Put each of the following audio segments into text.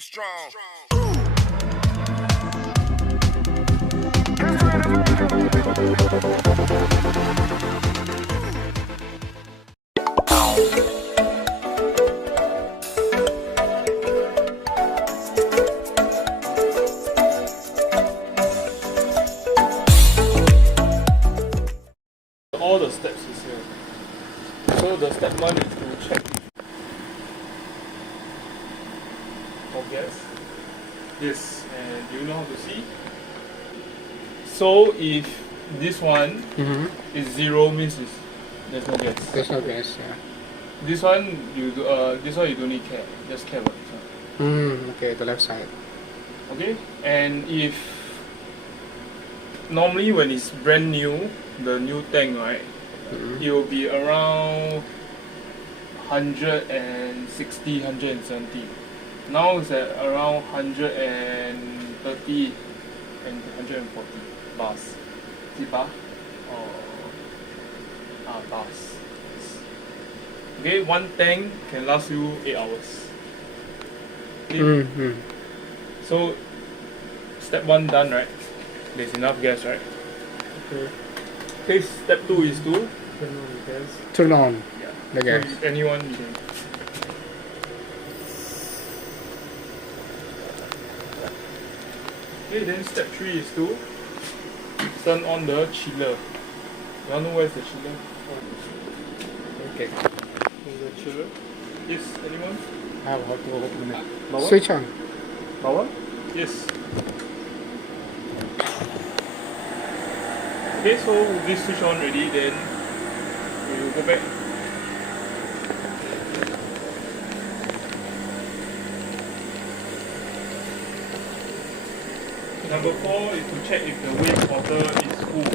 be strong. All the steps is here. So the step 1 is to check for gas. Yes, and do you know how to see? So if this one is 0, means there's no gas. There's no gas, yeah. This one you don't need care. Just care about this one. Okay, the left side. Okay, and if normally when it's brand new, the new tank, right, it will be around 160, 170. Now it's at around 130 and 140 bars. Is it bar? Or bars. Okay, one tank can last you 8 hours. Okay? So step 1 done, right? There's enough gas, right? Okay, step 2 is to turn on the gas. Turn on the gas. So anyone you can. Okay, then step 3 is to turn on the chiller. You all know where's the chiller? Okay. The chiller. Yes, anyone? How to open it? Bawah? Switch on. Bawah? Yes. Okay, so with this switch on already, then we will go back. Number 4 is to check if the wastewater is full.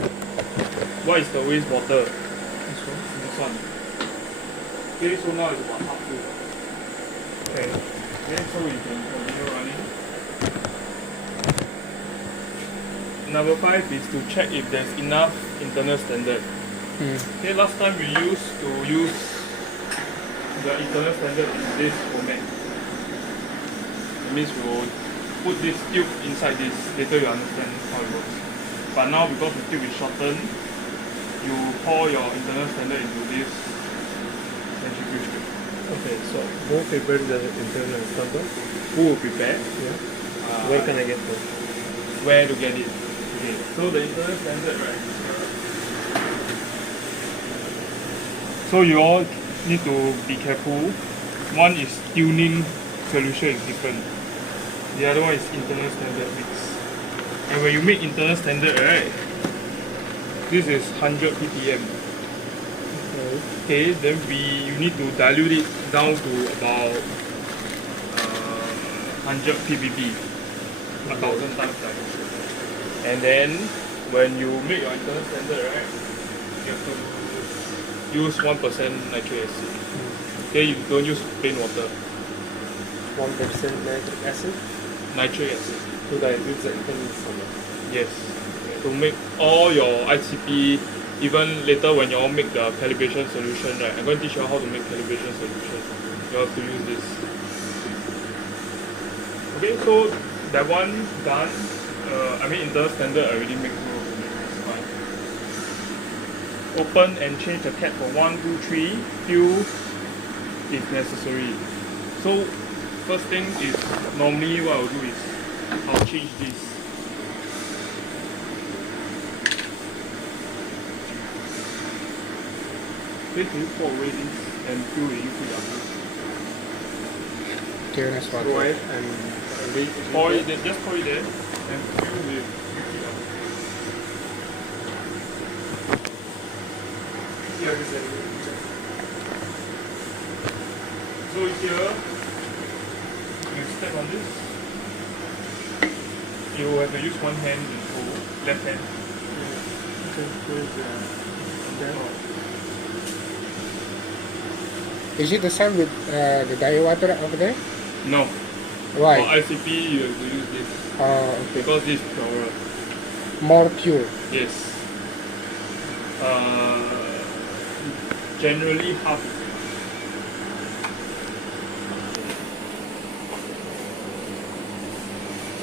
What is the wastewater? This one. Okay, so now it's about half full. Okay, so we can continue running. Number 5 is to check if there's enough internal standard. Okay, last time we used to use the internal standard in this format. That means we will put this tube inside this. Later you understand how it works. But now because the tube is shortened, you pour your internal standard into this centrifuge tube. Okay, so who prepared the internal standard? Who will prepare? Yeah. Where can I get it? Where to get it? Okay, so the internal standard, right? So you all need to be careful. One is tuning solution is different. The other one is internal standard mix. And when you make internal standard, right, this is 100 ppm. Okay, then you need to dilute it down to about 100 ppb, 1,000 times dilution. And then when you make your internal standard, right, you have to use 1% nitric acid. Okay, you don't use plain water. 1% nitric acid Nitric acid. to dilute the internal standard. Yes. To make all your ICP, even later when you all make the calibration solution, right, I'm going to teach you how to make calibration solution. You have to use this. Okay, so that one done. Internal standard already make, so it's fine. Open and change the cap for 1, 2, 3 fill if necessary. So first thing is, normally what I'll do is I'll change this. Okay, so you pour away this and fill the UPW. Okay, that's what. Pour it and Pour it there, just pour it there and fill with UPW. So here, you step on this. You have to use one hand to pull, left hand. Is it the same with the diawater over there? No. Why? For ICP, you have to use this. Oh, okay. Because this is purer. More pure. Yes. Generally half is enough.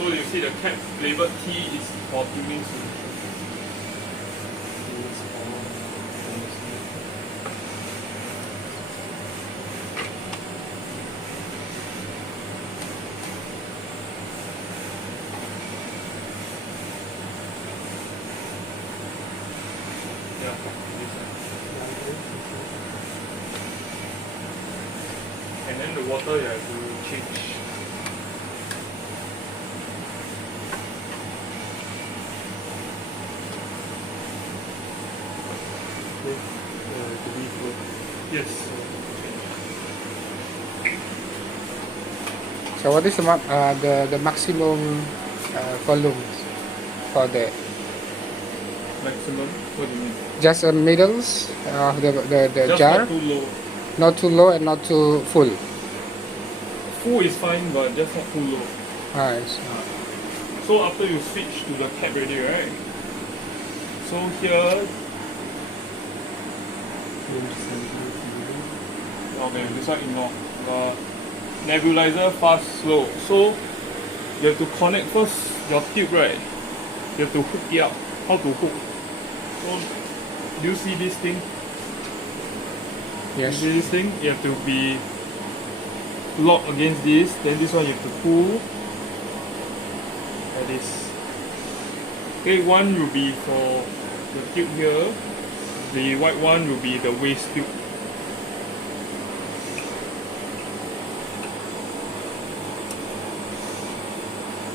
So you see the cap labeled T is for tubing solution. Yeah, this one. And then the water you have to change. Yes. So what is the maximum volume for the Maximum? What do you mean? just middles of the Just jar, not too low. not too low and not too full. Full is fine, but just not too low. Nice. So after you switch to the cap ready, right? So here, okay, this one ignore. Nebulizer fast slow. So you have to connect first your tube, right? You have to hook it up. How to hook? So do you see this thing? You Yes. see this thing? You have to be locked against this. Then this one you have to pull like this. Okay, one will be for the tube here. The white one will be the waste tube.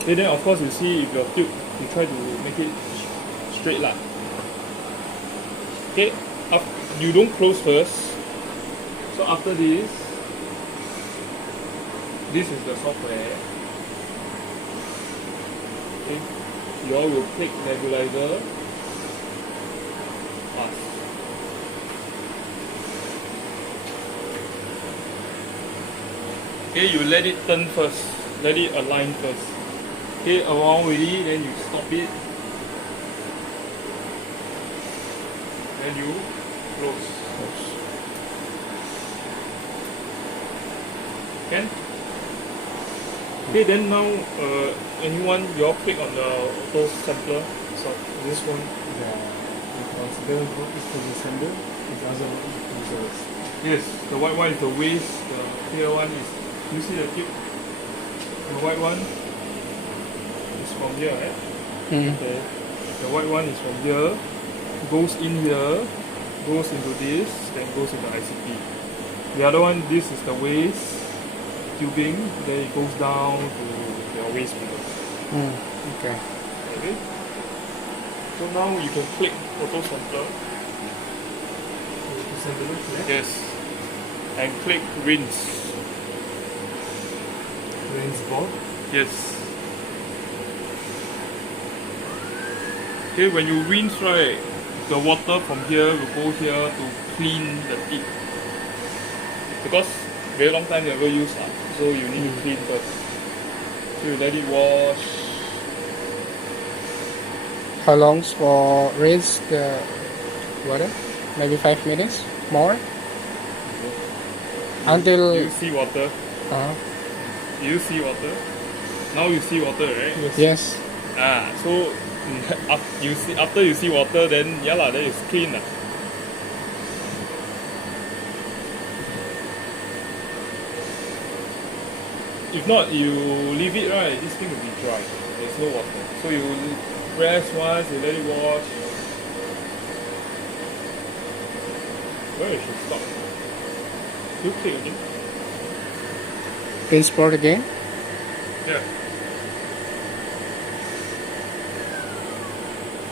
Okay, then of course you see if your tube, you try to make it straight lah. Okay, you don't close first. So after this is the software. Okay, you all will click nebulizer. Pass. Okay, you let it turn first. Let it align first. Okay, around already, then you stop it. Then you close. Can? Okay, then now anyone you all click on the auto sampler. So this one, the consider is for the sender, the other one is for the waste. Yes, the white one is the waste, the clear one is, you see the tube? The white one is from here, right? Okay. The white one is from here, goes in here, goes into this, then goes into ICP. The other one, this is the waste tubing, then it goes down to the waste below. Okay. Okay? So now you can click auto sampler. Yes. And click rinse. Rinse board. Yes. Okay, when you rinse, right, the water from here will go here to clean the tip. Because very long time never use, so you need to clean first. So you let it wash. How long for rinse the water? Maybe 5 minutes more until. You see water. You see water. Now you see water, right? Yes. So you see, after you see water, then yeah lah, then it's clean lah. If not, you leave it, right, this thing will be dry. There's no water. So you press once, you let it wash. Where you should stop? You click again. Rinse board again. Yeah.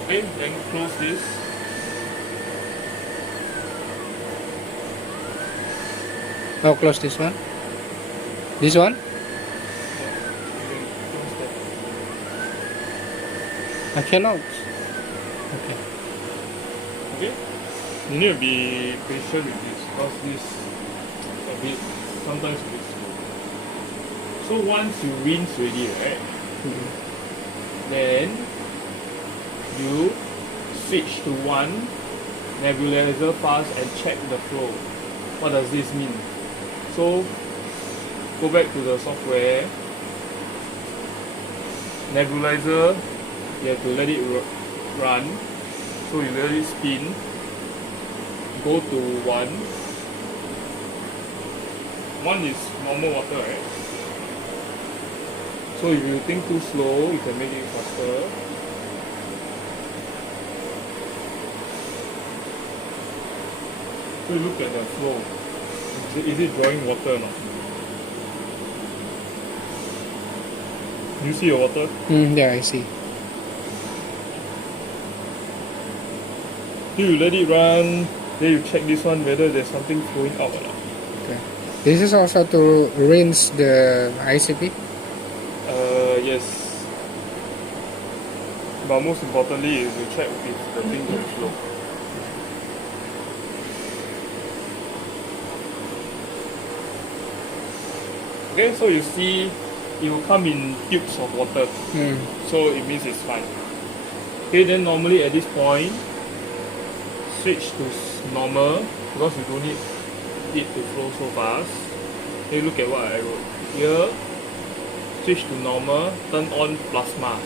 Okay, then close this. Now close this one. This one? I cannot. Okay. Okay? You need to be patient with this because this a bit sometimes a bit slow. So once you rinse already, right? Then you switch to one nebulizer fast and check the flow. What does this mean? So go back to the software. nebulizer, you have to let it run. So you let it spin. Go to 1. 1 is normal water, right? So if you think too slow, you can make it faster. So you look at the flow. Is it drawing water or not? You see your water? Yeah, I see. Here you let it run, then you check this one whether there's something flowing out or not. Okay. This is also to rinse the ICP. Yes. But most importantly is to check if the thing can flow. Okay, so you see it will come in tubes of water. So it means it's fine. Okay, then normally at this point, switch to normal because you don't need it to flow so fast. Then look at what I wrote here. Switch to normal, turn on plasma.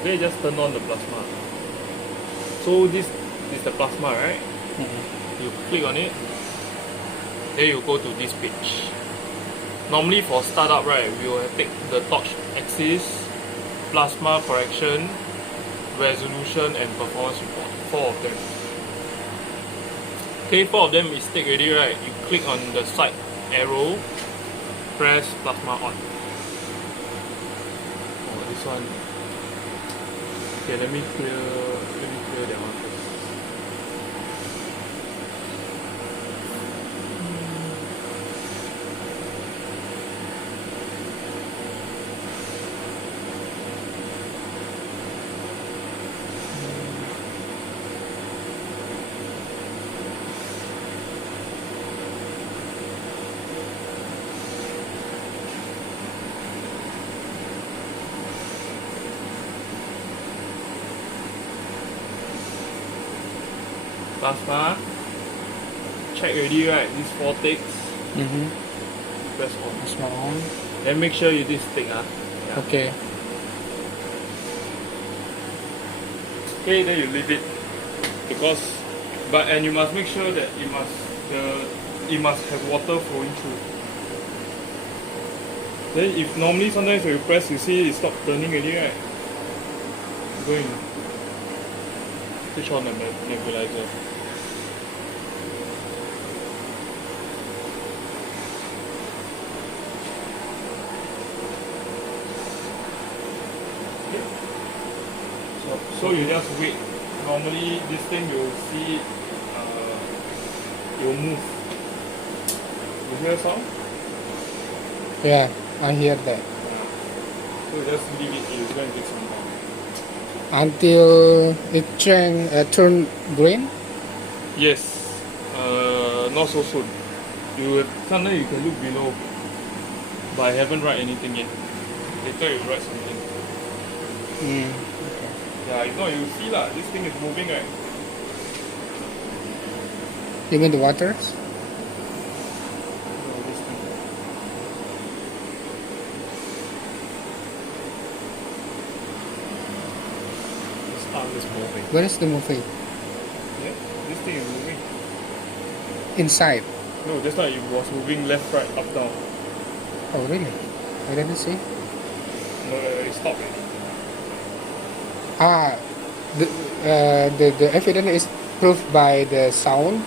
Okay, just turn on the plasma. So this is the plasma, right? You click on it, then you go to this page. Normally for startup, right, we will take the torch axis, plasma correction, resolution and performance report. 4 of them. Okay, 4 of them is ticked already, right? You click on the side arrow, press plasma on. Oh, this one. Okay, let me clear that one first. Plasma, check already, right? These 4 ticks. Press on. Plasma on. Then make sure you this tick. Yeah. Okay. Okay, then you leave it because, and you must make sure that it must have water flowing through. Then if normally sometimes when you press, you see it stop turning already, right? Go in. Switch on the nebulizer. So you just wait. Normally this thing you'll see it will move. You hear sound? Yeah, I hear that. So just leave it, it's going to take some time. Until it turn green? Yes. Not so soon. Sometimes you can look below. But I haven't write anything yet. Later you write something. Yeah, if not you see lah, this thing is moving, right? You mean the waters? No, this thing. This arm is moving. Where is the moving? Yeah, this thing is moving. Inside. No, just like it was moving left, right, up, down. Oh really? I didn't see. No, it stopped already. The evidence is proved by the sound.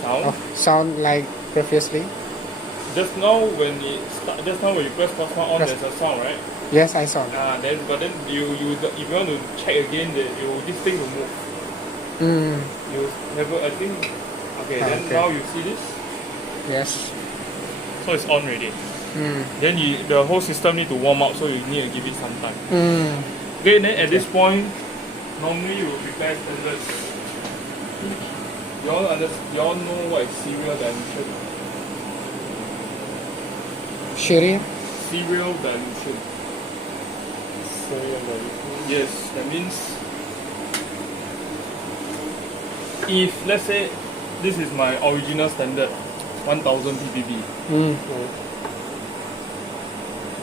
Sound? Sound like previously. Just now when you press plasma on, there's a sound, right? Yes, I saw. But then you if you want to check again, this thing will move. You never, I think. Okay, then now you see this. Yes. So it's on already. Then the whole system need to warm up, so you need to give it some time. Okay, then at this point, normally you will prepare standards. You all know what is serial dilution? Sharing? Serial dilution. Serial dilution. Yes, that means if let's say this is my original standard, 1000 ppb.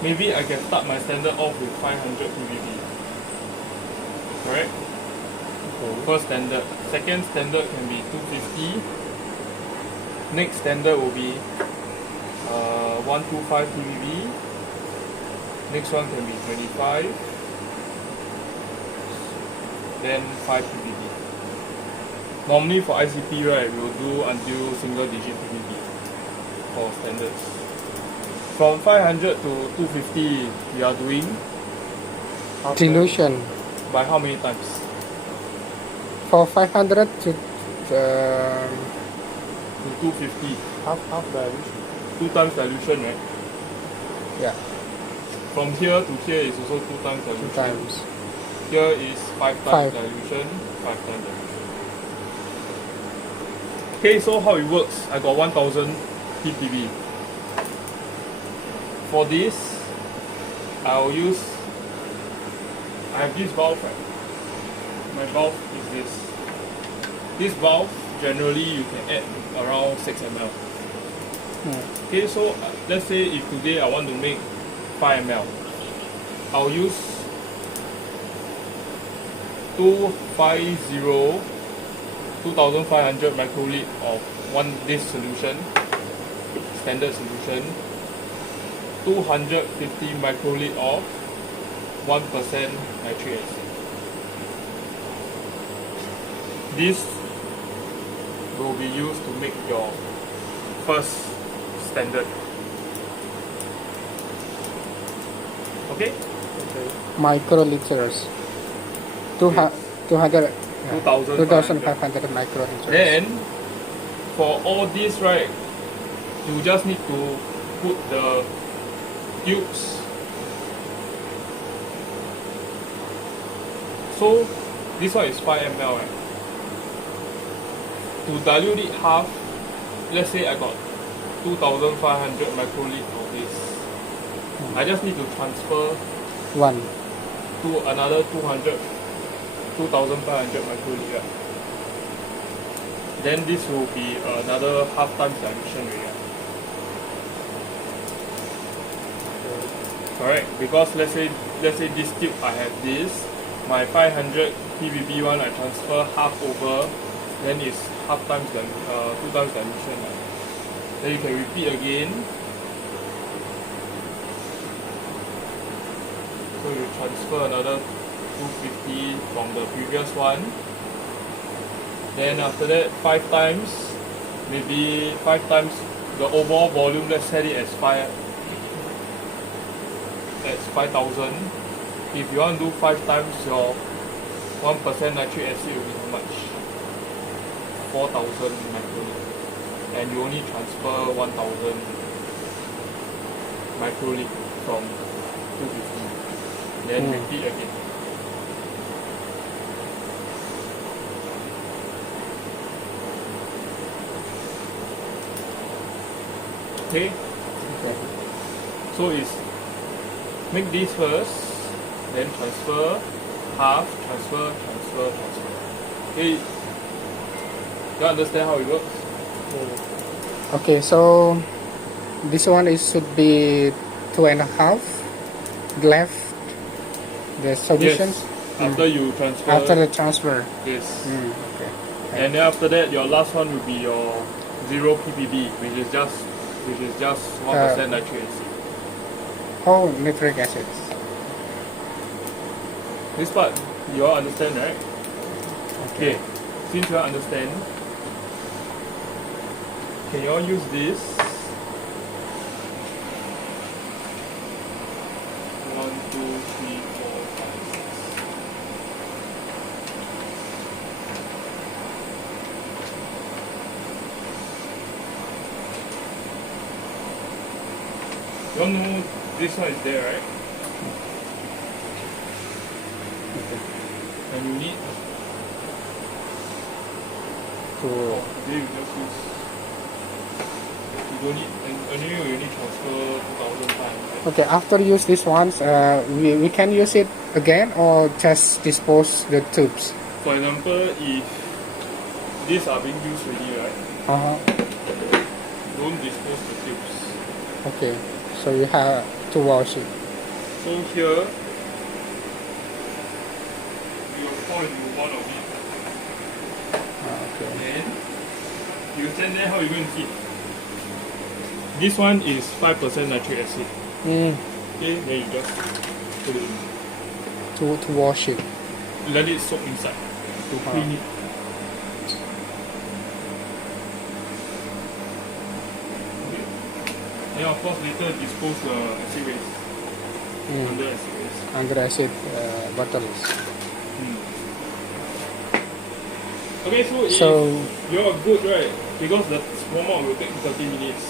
maybe I can start my standard off with 500 ppb. Correct? First standard. Second standard can be 250. Next standard will be 125 ppb. Next one can be 25. Then 5 ppb. Normally for ICP, right, we will do until single digit ppb for standards. From 500 to 250, we are doing half Dilution. by how many times? For 500 to 250. Half dilution. 2 times dilution, right? yeah, From here to here is also 2 times dilution. 2 times. Here is 5 times Five. dilution, 5 times dilution. Okay, so how it works, I got 1000 ppb. For this, I have this valve, right? My valve is this. This valve, generally you can add around 6 ml. Okay, so let's say if today I want to make 5 ml, I'll use 2500 microliter of this solution, standard solution, 250 microliter of 1% nitric acid. This will be used to make your first standard. Okay? Microliters. 200, 2500 microliters. Then, for all this, right, you just need to put the tubes. So, this one is 5 ml, right? To dilute it half, let's say I got 2500 microliter of this. I just need to transfer 1. to another 2500 microliter. Then this will be another half times dilution rate. Correct? Because let's say this tube I have this, my 500 ppb one I transfer half over, then it's half times 2 times dilution. Then you can repeat again. So you transfer another 250 from the previous one. Then after that 5 times, maybe 5 times the overall volume, let's set it as 5000. If you want to do 5 times your 1% nitric acid will be how much? 4000 microliter. And you only transfer 1000 microliter from 250. Then repeat again. Okay? So it's make this first, then transfer, half, transfer. Okay, you understand how it works? Okay, so this one should be 2.5 left the solutions. Yes. After you transfer. After the transfer. Yes. Okay. And then after that, your last one will be your 0 ppb, which is just 1% nitric acid. Oh, nitric acid. This part you all understand, right? Okay. Since you all understand, can you all use this? 1, 2, 3, 4, 5, 6. You all know this one is there, right? And you need today you just use. You don't need, and anyway you only transfer 2000 times. Right? Okay, after use these ones, we can use it again or just dispose the tubes. For example, if these are being used already, right? Uh-huh. Don't dispose the tubes. Okay, so you have to wash it. So here, you pour into one of it. Okay. Then, you stand there, how you going to see? This one is 5% nitric acid. Mm. Okay, then you just put it in. To wash it. Let it soak inside to clean it. Okay. Then of course later dispose the acid waste under acid waste. Under acid bottles. Okay, so if you're good, right? Because the warm up will take 30 minutes.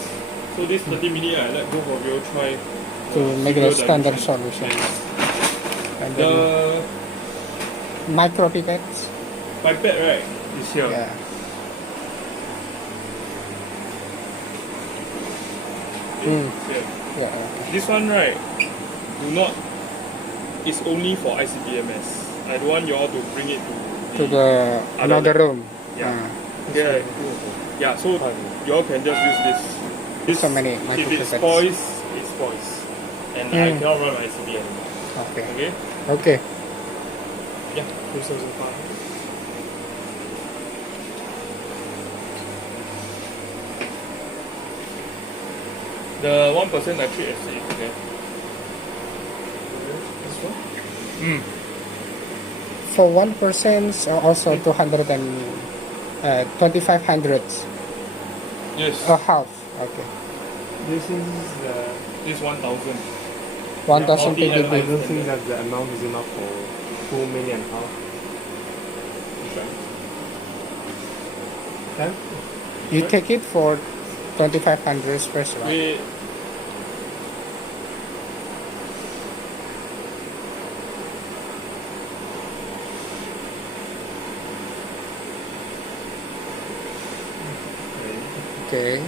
So this 30 minutes, I let both of you try To make a sugar standard dilution. solution. And The then micro pipettes. pipette, right, is here. Yeah. Okay, it's here. Yeah. This one, right, do not. It's only for ICP MS. I don't want you all to bring it To the another room. Yeah. Yeah. Yeah. So you all can just use this. So many If micro it pipettes. spoils, it spoils, and I cannot run my ICP anymore. Okay. Okay. Okay. Yeah. 2005. The 1% nitric acid is there. This one? For 1% also 200 and 2500 Yes. a half. Okay. This is This 1000. 1000 Yeah, I ppb. don't think that the amount is enough for 2 million half. Can? You take it for 2500 first, right? Wait. Okay.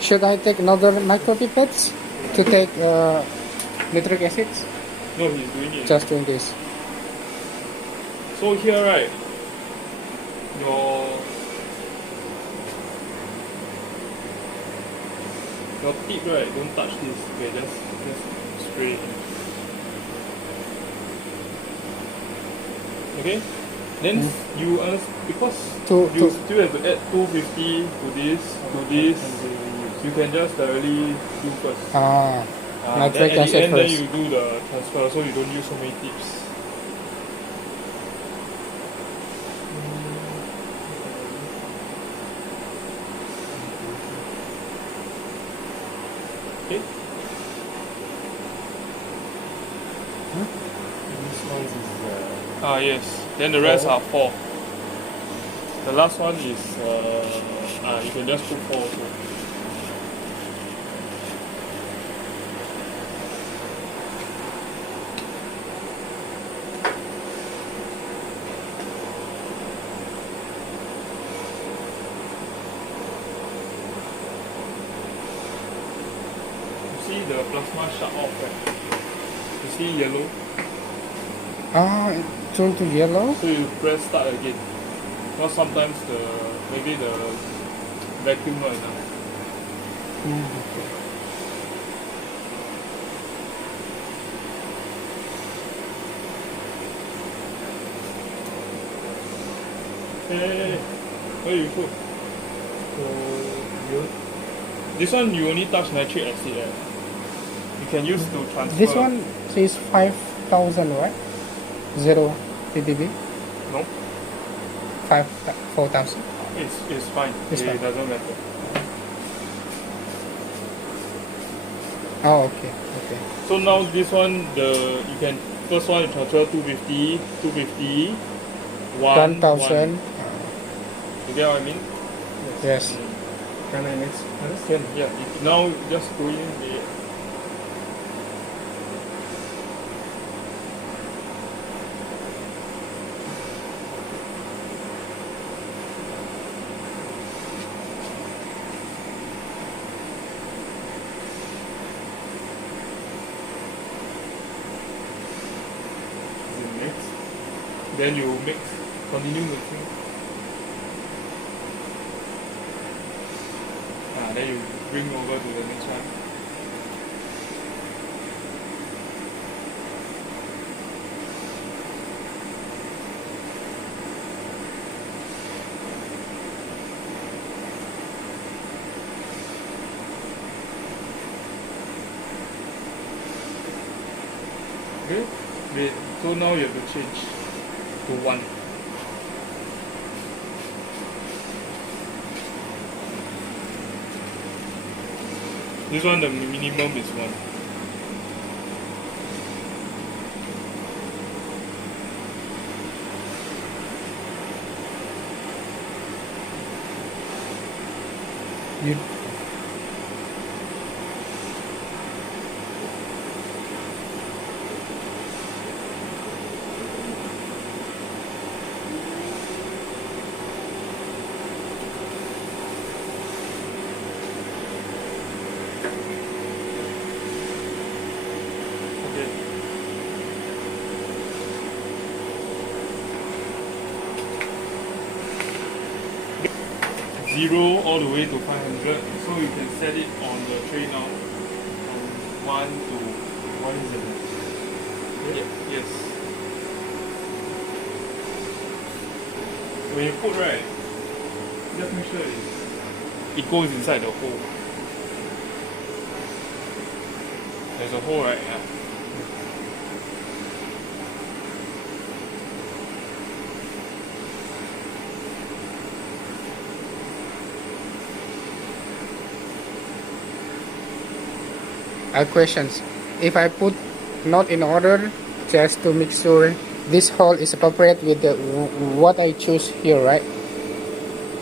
Should I take another micropipettes to take nitric acid? No, he's doing it. Just doing this. So here, right, your tip, right, don't touch this. Okay, just spray it. Okay? Then you because you still have to add 250 to this, you can just directly do first. Nitric then at the acid end, then first. you do the transfer, so you don't use so many tips. Okay? This one is Yes. Then the rest are 4. The last one is you can just put 4 also. You see the plasma shut off, right? You see yellow? It turned to yellow. So you press start again. Because sometimes maybe the vacuum not enough. Hey, where you put? This one you only touch nitric acid. You can use to transfer. This one says 5000, right? 0 ppb. No, 4000. it's fine. It's fine. It doesn't matter. Oh, okay. Okay. So now this one, you can first one you transfer 250, 1,000. 1000. You get what I mean? Yes. Can I mix? Can, yeah. Now just go in the. Then you mix, continue mixing. Then you bring over to the next one. Okay, wait, so now you have to change to 1. This one, the minimum is 1. You Okay. Zero all the way to 500, so you can set it on the tray now. From 1 to 100. Yeah, yes. When you put, right, just make sure it goes inside the hole. There's a hole, right? Yeah. questions. If I put not in order, just to make sure this hole is appropriate with the what I choose here, right?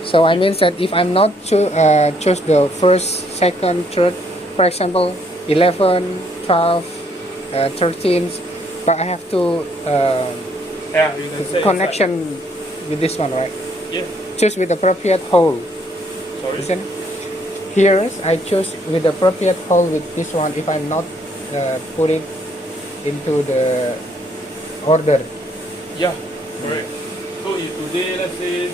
So I mean that if I'm not choose the first, second, third, for example, 11, 12, 13, but I have to Yeah, you can set connection with this one, right? inside. Yeah. Choose with appropriate hole. Sorry. Listen. Here I choose with appropriate hole with this one if I'm not put it into the order. Yeah, correct. So if today, let's say,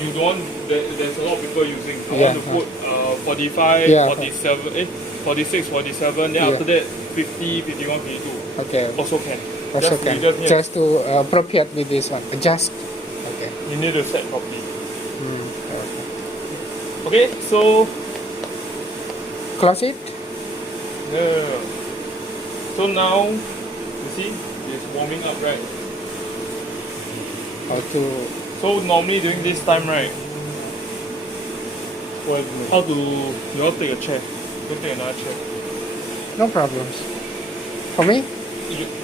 you don't, there's a lot of people using, I want to put 45, Yeah. 47, 46, 47, then after that 50, 51, 52. Okay. Also can. Also Just- can. you just need- Just to appropriate with this one. Adjust. Okay. You need to set properly. Okay. Okay, so Close it. no. So now you see it's warming up, right? How to So normally during this time, right? what? How to you all take a chair? Go take another chair. No problems. For me?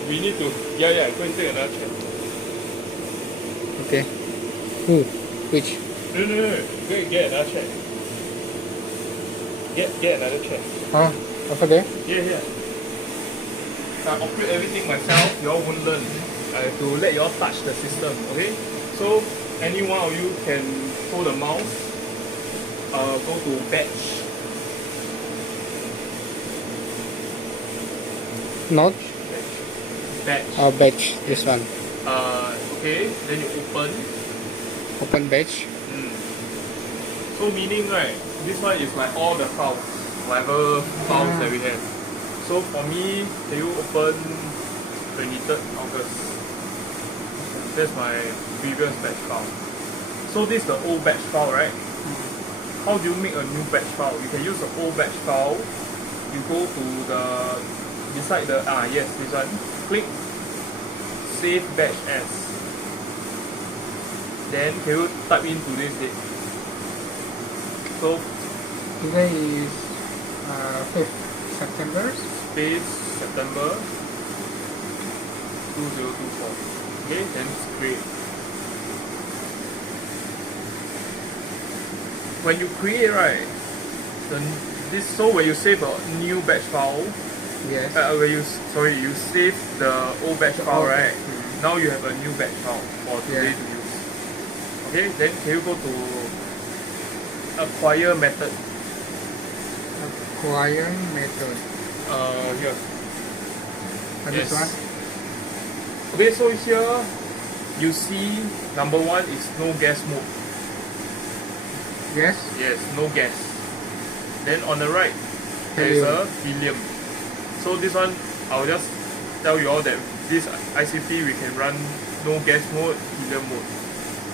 We need to go and take another chair. Okay. Who? Which? No. Go and get another chair. Get another chair. Huh? Over there? Yeah. I operate everything myself. You all won't learn. I have to let you all touch the system. Okay. So any one of you can hold the mouse. Go to batch. Not? Batch. Batch. This one. Okay. Then you open. Open batch. So meaning, right, this one is like all the files, whatever files that we have. So for me, can you open 23rd August? That's my previous batch file. So this is the old batch file, right? How do you make a new batch file? You can use the old batch file. You go to the beside the yes, this one. Click save batch as. Then can you type in today's date? So Today is 5th September. space September 2024. Okay, then create. When you create, right, so when you save a new batch file, Yes. you save the old batch file, right? Now you have a new batch file for today Yeah. to use. Okay, then can you go to acquire method? Acquire method. Here. This one. Okay, so here you see number 1 is no gas mode. Yes. Yes, no gas. Then on the right, there is a helium. So this one, I'll just tell you all that this ICP we can run no gas mode, helium mode.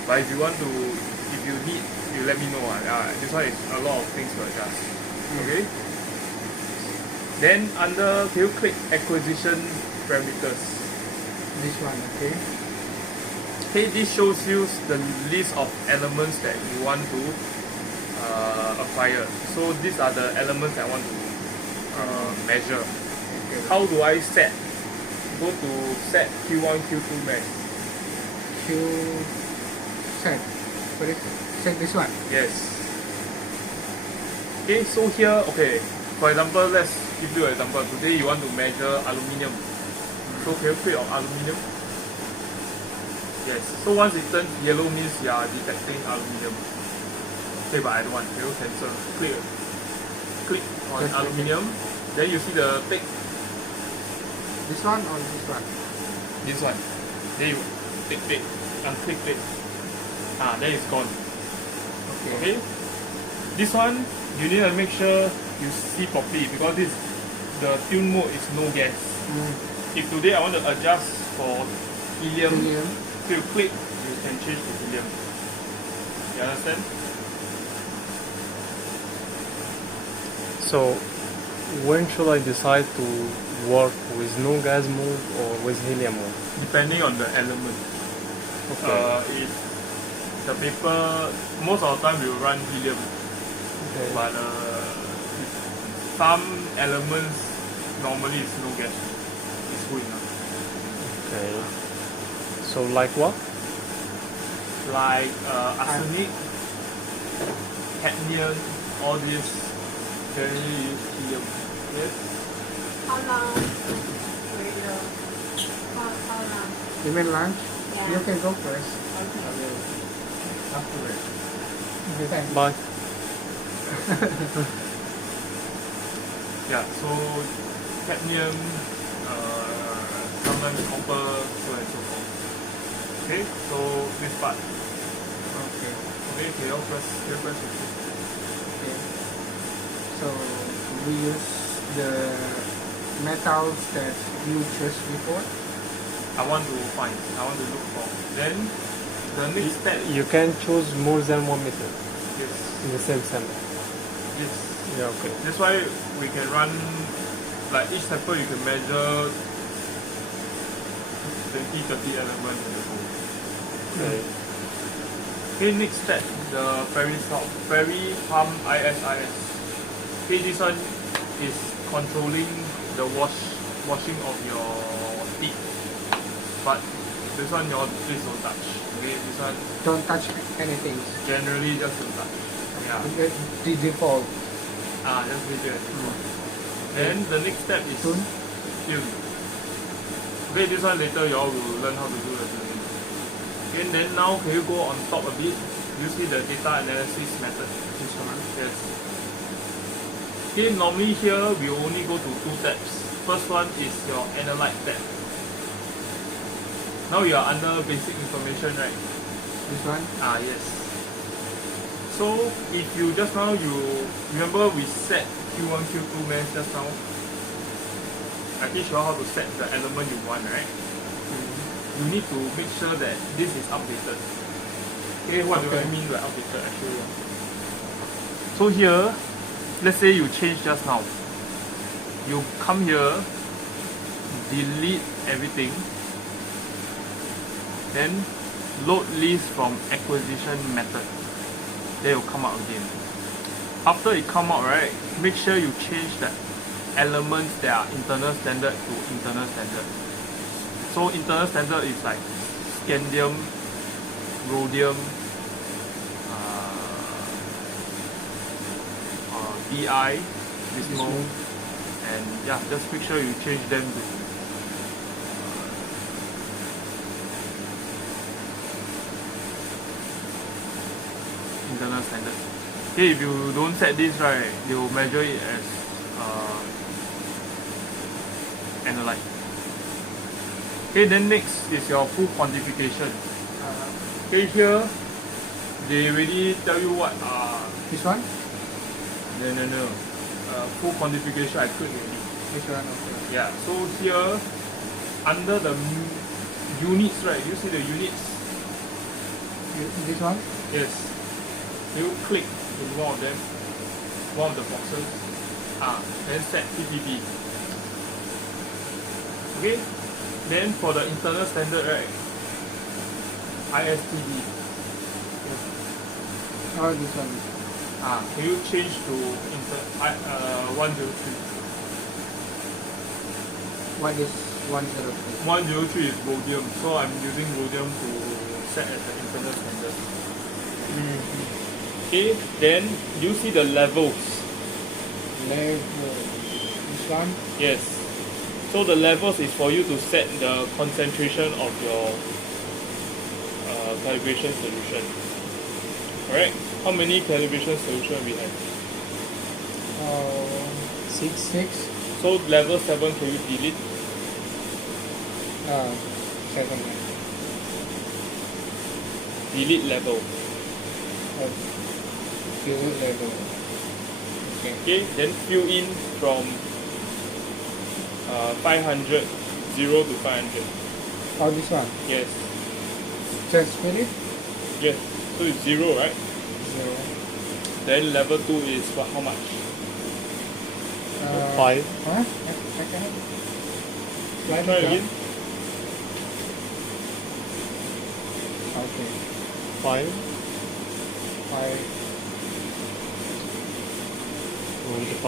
But if you want to, if you need, you let me know. This one is a lot of things to adjust. Okay. Then under, can you click acquisition parameters? This one, okay. Okay, this shows you the list of elements that you want to acquire. So these are the elements I want to measure. Okay. How do I set? Go to set Q1, Q2 mesh. Q set. What is set this one? Yes. Okay, so here, okay, for example, let's give you an example. Today you want to measure aluminium. So can you click on aluminium? Yes. So once it turns yellow means you are detecting aluminium. Okay, but I don't want. Can you cancel? Click on Just aluminium. Then you see the tick. This one or this one? This one. Then you tick. Unclick tick. Then it's gone. Okay. This one you need to make sure you see properly because this the tune mode is no gas. If today I want to adjust for helium, so you click, you can change to helium. You understand? So, when should I decide to work with no gas mode or with helium mode? Depending on the element. Okay. If the paper, most of the time we will run helium. Okay. But some elements normally it's no gas. It's good enough. Okay. So like what? Like arsenic, cadmium, all these generally use helium. Yes? How long will you, how long? You mean lunch? Yeah. You can go first. Okay. I will after it. Okay, thanks. Bye. Yeah, so cadmium, sometimes copper, so and so forth. Okay, so this part. Okay. Okay, you press okay. Okay. So we use the metals that you chose before. I want to look for. Then the next step You can choose more than one method is in the same sample. this. Yeah, okay. That's why we can run, like each sample you can measure 20-30 elements in the whole. Okay. Okay, next step, the Ferry Pump ISIS. Okay, this one is controlling the washing of your teeth. But this one please don't touch. Okay, this one Don't touch anything. generally just don't touch. Yeah. The default. Just leave it. Then the next step is Tune. tune. Okay, this one later you all will learn how to do the tuning. Okay, then now can you go on top a bit? You see the data analysis method. This one. Yes. Okay, normally here we only go to 2 tabs. First one is your analyte tab. Now you are under basic information, right? This one. Yes. So if you just now you remember we set Q1, Q2 mesh just now. I teach you how to set the element you want, right? You need to make sure that this is updated. Okay, what do I mean by updated? I show you. So here, let's say you change just now. You come here, delete everything, then load list from acquisition method. Then it will come out again. After it come out, right, make sure you change the elements that are internal standard to internal standard. So internal standard is like scandium, rhodium, Bi, bismuth, and yeah, just make sure you change them to internal standard. Okay, if you don't set this right, they will measure it as analyte. Okay, then next is your full quantification. Okay, here they already tell you what This one? no. Full quantification I click already. This one, okay. Yeah, so here under the units, right? You see the units? This one? Yes. You click in one of them, one of the boxes. Then set PPB. Okay. Then for the internal standard, right? ISTB. Oh, this one. Can you change to 103? What is 103? 103 is rhodium, so I'm using rhodium to set as the internal standard. Okay, then you see the levels. Level. This one? Yes. So the levels is for you to set the concentration of your calibration solution. Alright, how many calibration solution we have? 6. So level 7 can you delete? 7. Delete level. Fuel level. Okay. Okay, then fill in from 500, 0 to 500. Oh, this one. Yes. Just fill it? Yes. So it's 0, right? 0. Then level 2 is for how much? 5. Huh? Okay. Slide Try it down. again. Okay. 5. 5. Going to 5.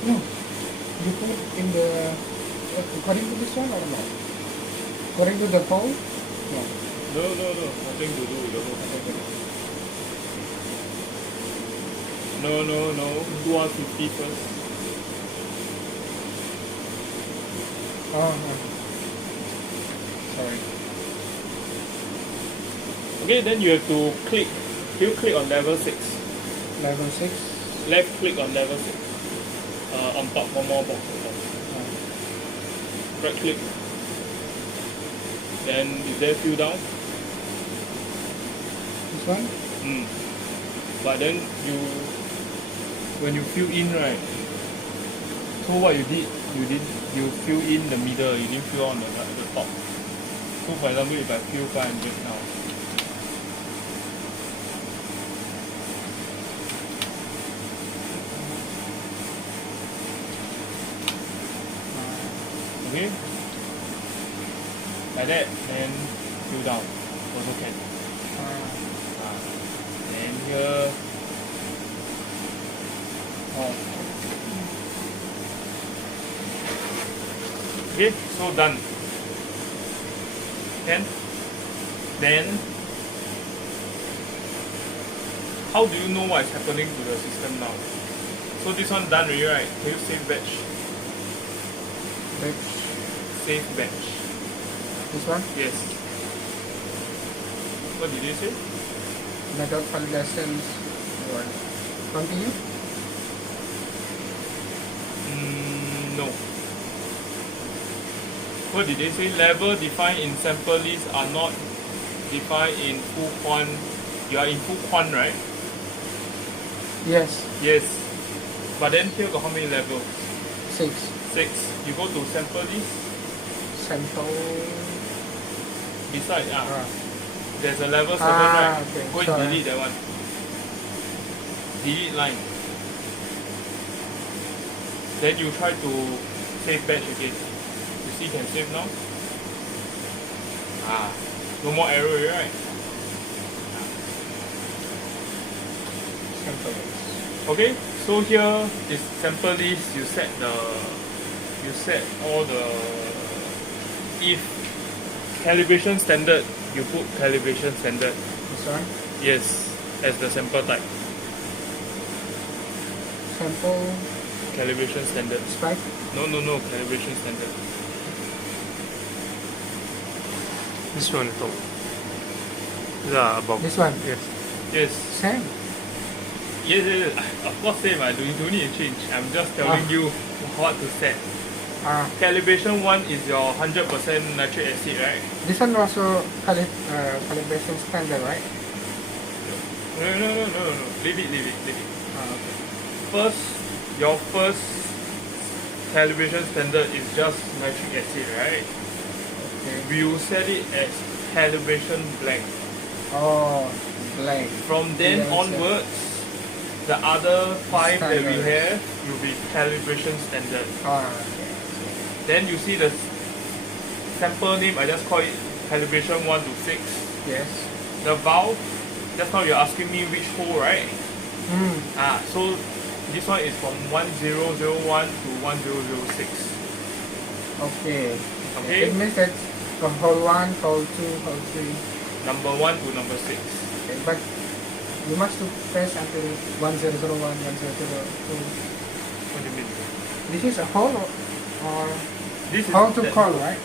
No. You put in the according to this one or not? According to the hole? No. No. Nothing to do with the whole. No. Do 150 first. Oh, no. Sorry. Okay, then you have to click. You click on level 6. Level 6. Left click on level 6. On top, one more box on top. Right click. Then is there fill down? This one? But then when you fill in, right? So what you fill in the middle, you didn't fill on the top. So for example, if I fill 500 now, okay, like that, then fill down, also can. Then here, okay, so done. Then how do you know what is happening to the system now? So this one done already, right? Can you save batch? Save batch. This one? Yes. What did you say? Method validations. Continue? No. What did they say? Level defined in sample list are not defined in full quant. You are in full quant, right? Yes. Yes. But then here got how many levels? 6. 6. You go to sample list. Sample. Beside, there's a level 7, right? Okay. Go and Sorry. delete that one. Delete line. Then you try to save batch again. You see, can save now. No more error, right? Sample. Okay, so here is sample list. You set all the, if calibration standard, you put calibration standard. This one? Yes, as the sample type. Sample. Calibration standard. Spike. No, calibration standard. This one top. Yeah, above. This one? Yes. Yes. Same. Yes, yes, yes. Of course same. You don't need to change. I'm just telling you what to set. Calibration 1 is your 100% nitric acid, right? This one also calibration standard, right? No. Leave it. Okay. Your first calibration standard is just nitric acid, right? Okay. We will set it as calibration blank. Oh, blank. From then Yes, onwards, the other 5 that we Standard. have will be calibration standard. Okay. Then you see the sample name, I just call it calibration 1 to 6. Yes. The valve, just now you're asking me which hole, right? So this one is from 1001 to 1006. Okay. Okay? It means that from hole 1, hole 2, hole 3. Number 1 to number 6. Okay. But you must do press until 1001, 1002. What do you mean? This is a hole or This is hole to that coil, hole. right?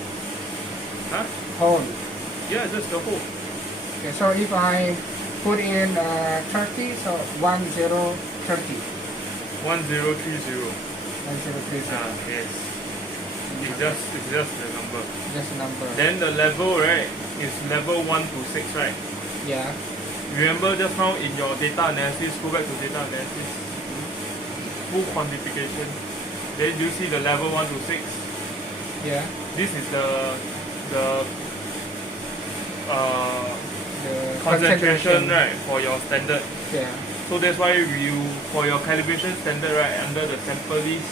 Huh? Hole. Yeah, that's the hole. Okay, so if I put in 30, so 1030. 1030. 1030. Yes. It's just the number. Just a number. Then the level, right, is level 1 to 6, right? Yeah. Remember just now in your data analysis, go back to data analysis, full quantification. Then you see the level 1 to 6. Yeah. This is the The concentration, right, for your standard. Yeah. So that's why for your calibration standard, right, under the sample list,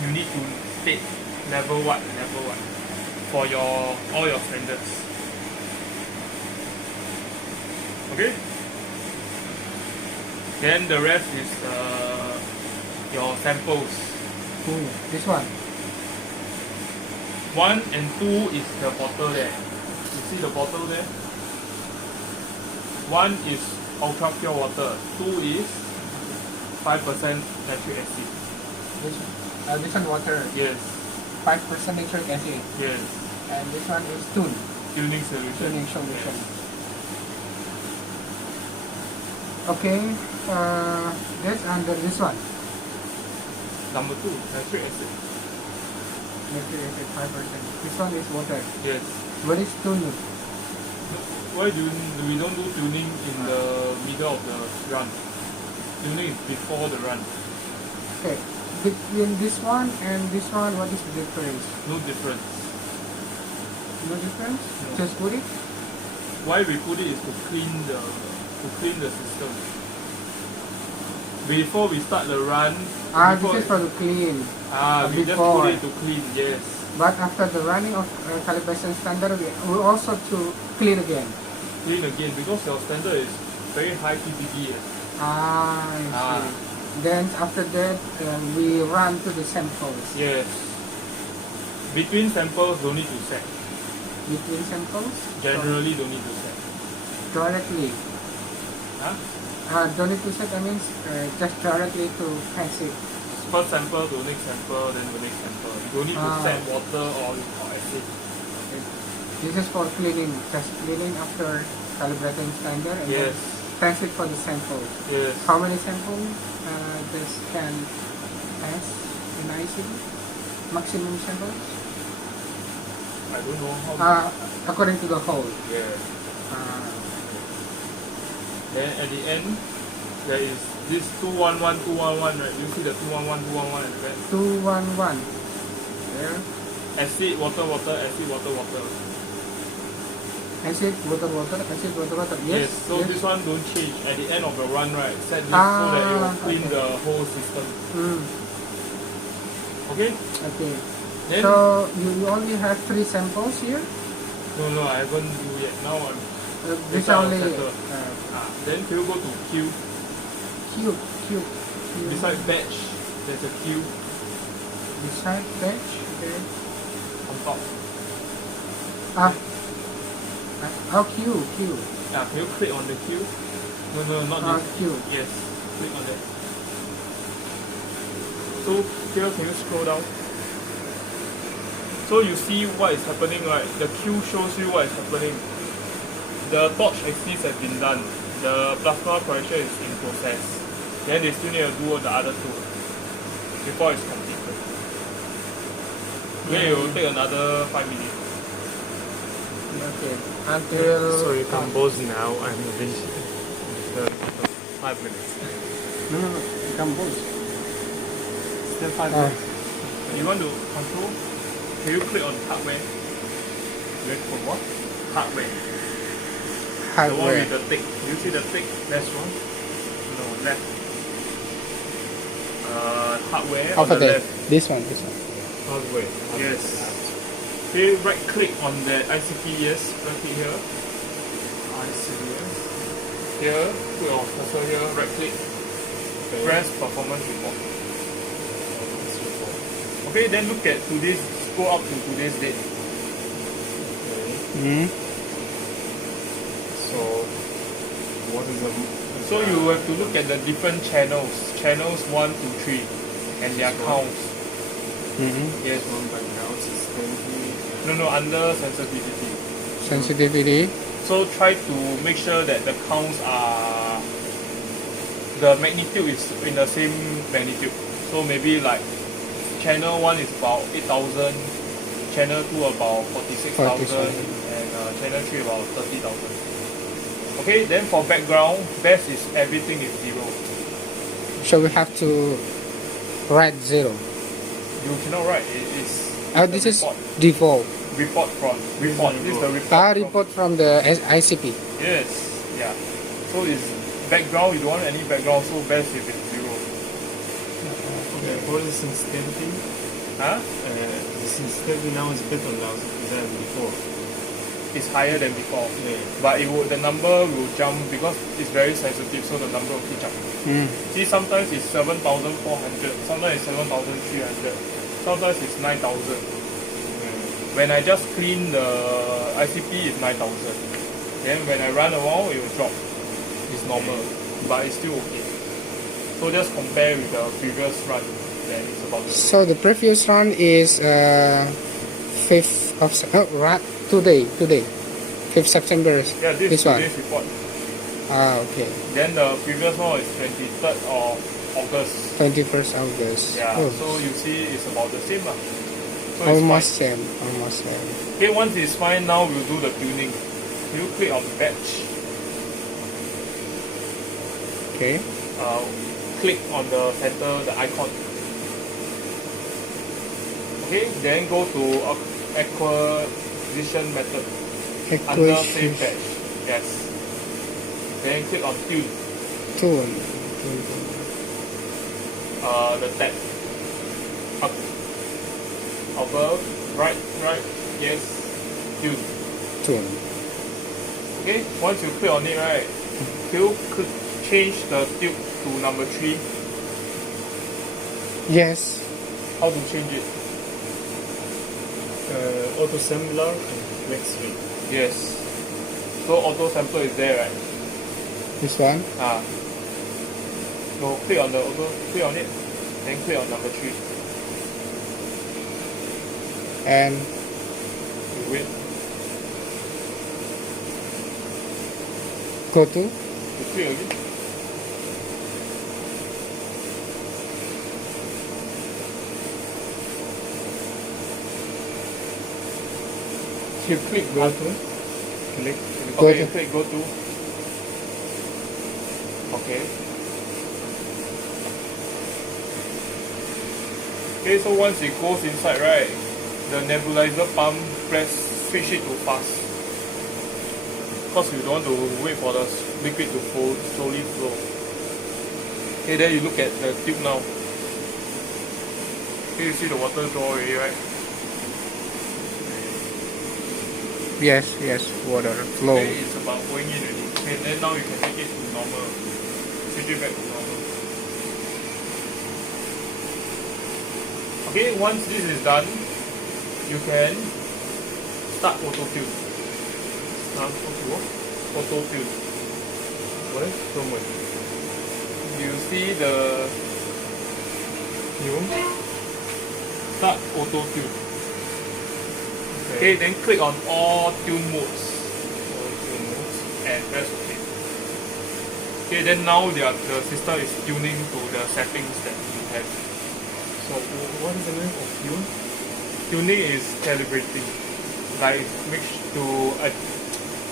you need to state level what for all your standards. Okay? Then the rest is your samples. This one. 1 and 2 is the bottle there. You see the bottle there? 1 is ultra pure water. 2 is 5% nitric acid. This one water. Yes. 5% nitric acid. Yes. And this one is tune. Tuning solution. Tuning solution. Yes. Okay. That's under this one. Number 2, nitric acid. Nitric acid 5%. This one is water. Yes. What is tune? Why we don't do tuning in the middle of the run? Tuning is before the run. Okay. Between this one and this one, what is the difference? No difference. No difference? No. Just put it? Why we put it is to clean the system. Before we start the run, This is for the clean. we just before. put it to clean, yes. But after the running of calibration standard, we also to clean again. Clean again because your standard is very high ppb. I see. Then after that, we run to the samples. Yes. Between samples, don't need to set. Between samples? Generally, don't need to set. Directly. Huh? Don't need to set, that means just directly to pass it. First sample to next sample, then the next sample. You don't need to set water or acid. This is for cleaning, just cleaning after calibrating standard and Yes. then pass it for the sample. Yes. How many samples this can pass in ICP? Maximum samples? I don't know how. According to the hole. Yeah. Then at the end, there is this 211, 211, right? You see the 211, 211 at the back. 211. There. Acid, water, acid, water. Acid, water, acid, water. Yes. So this one don't change. At the end of the run, right? Set this so that it will clean the whole system. Okay? Okay. Then, So you only have 3 samples here? no, I haven't do yet. Now I'm This I'll only settle. Then can you go to Q? Q. Beside batch, there's a Q Beside batch. Okay. on top. Q. Can you click on the Q? No, not this. Q. Yes, click on that. So here, can you scroll down? So you see what is happening, right? The Q shows you what is happening. The torch axis has been done. the plasma correction is in process. Then they still need to do the other two before it's completed. Okay, it will take another 5 minutes. Okay. Until. So you can pause now and finish the 5 minutes. No. You can pause. Still 5 Oh. minutes. You want to control? Can you click on hardware? Wait for what? Hardware. The one Hardware. with the tick. You see the tick? That's one. No, left. Hardware on Over the there. left. This one. Hardware. Yes. Okay, right click on the ICP yes. Right click here. ICPS. Here, put your cursor here, right click. Press performance report. Okay, then look at today's, go up to today's date. Mm. So, what is the... So you have to look at the different channels. Channels 1 to 3 and their counts. Mm-hmm. Yes. One by counts is 20. No, under sensitivity. Sensitivity. So try to make sure that the counts are, the magnitude is in the same magnitude. So maybe like channel 1 is about 8,000, channel 2 about 46,000, 47. and channel 3 about 30,000. Okay, then for background, best is everything is 0. So we have to write 0. You cannot write, it is This is report. default. Report from, report, this is the report. Report from the ICP. Yes, yeah. So it's background, you don't want any background, so best if it's 0. Okay, what is sensitivity? Huh? The sensitivity now is better now than before. It's higher than before. Yeah. But it will, the number will jump because it's very sensitive, so the number will keep jumping. Mm. See, sometimes it's 7,400, sometimes it's 7,300, sometimes it's 9,000. When I just clean the ICP, it's 9,000. Then when I run around, it will drop. It's normal, but it's still okay. So just compare with the previous run, then it's about the same. So the previous run is 5th of today 5th September. Yeah, this is one. today's report. Okay. Then the previous one is 23rd of August. 21st August. Yeah, Oh, so you see it's about the same. So it's almost fine. same. Almost same. Okay, once it's fine, now we'll do the tuning. You click on batch. Okay. Click on the center, the icon. Okay, then go to acquisition method. Under save batch. Yes. Then click on tune. Tune. The tab. Up. Above. Right. Yes. Tune. Tune. Okay, once you click on it, right, you could change the tube to number 3. Yes. How to change it? Auto sampler and flex rate. Yes. So auto sampler is there, right? This one. So click on the auto, click on it, then click on number 3. And You wait. go to. You click again. You click go to. Click. Go Okay, to. you click go to. Okay. Okay, so once it goes inside, right, the nebulizer pump, press switch it to fast. Because you don't want to wait for the liquid to slowly flow. Okay, then you look at the tube now. Okay, you see the water draw already, right? Yes. Water flow. Okay, it's about going in already. Okay, then now you can make it to normal. Switch it back to normal. Okay, once this is done, you can start auto tune. Auto tune. What? From what? You see the start auto tune. Okay, then click on all tune modes and press OK. Okay, then now the system is tuning to the settings that we have. So what is the name of fuel? Tuning is calibrating, like which to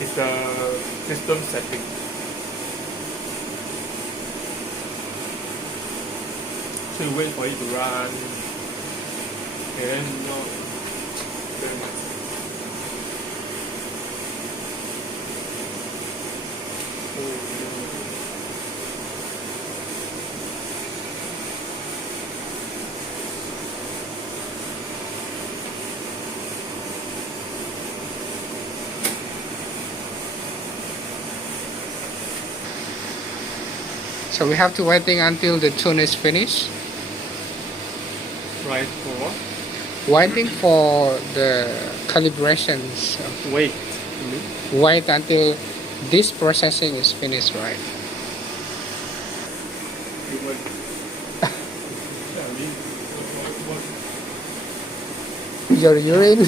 is the system setting. So you wait for it to run, and then then So we have to waiting until the tune is finished. right for what? Waiting for the calibrations. Wait. Wait until this processing is finished, right? You wait. Yeah, I mean, what? Your urine.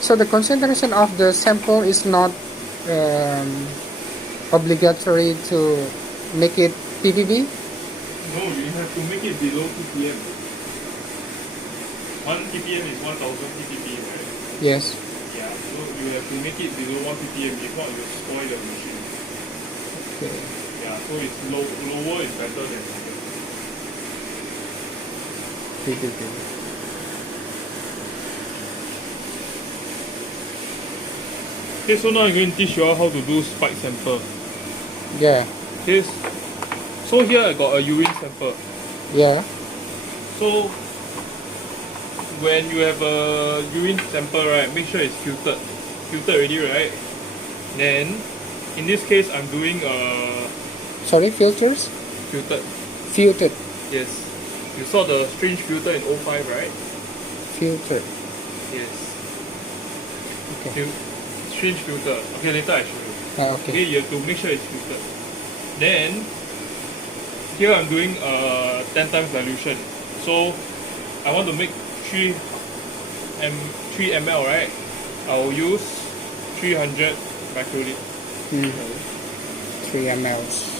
So the concentration of the sample is not obligatory to make it ppb? No, you have to make it below 2 ppm. 1 ppm is 1000 ppm, right? Yes. Yeah, so you have to make it below 1 ppm, if not you spoil the machine. Okay. Yeah, so it's lower is better than higher. ppb. Okay, so now I'm going to teach you all how to do spike sample. Yeah. Okay, so here I got a urine sample. Yeah. So when you have a urine sample, right, make sure it's filtered. Filtered already, right? Then in this case, I'm doing Sorry, filters? filtered. Filtered. Yes. You saw the strange filter in 05, right? Filtered. Yes. Okay. Strange filter. Okay, later I show you. Okay. Okay, you have to make sure it's filtered. Then here I'm doing 10 times dilution. So I want to make 3 ml, right? I'll use 300 microliter. 3 mLs.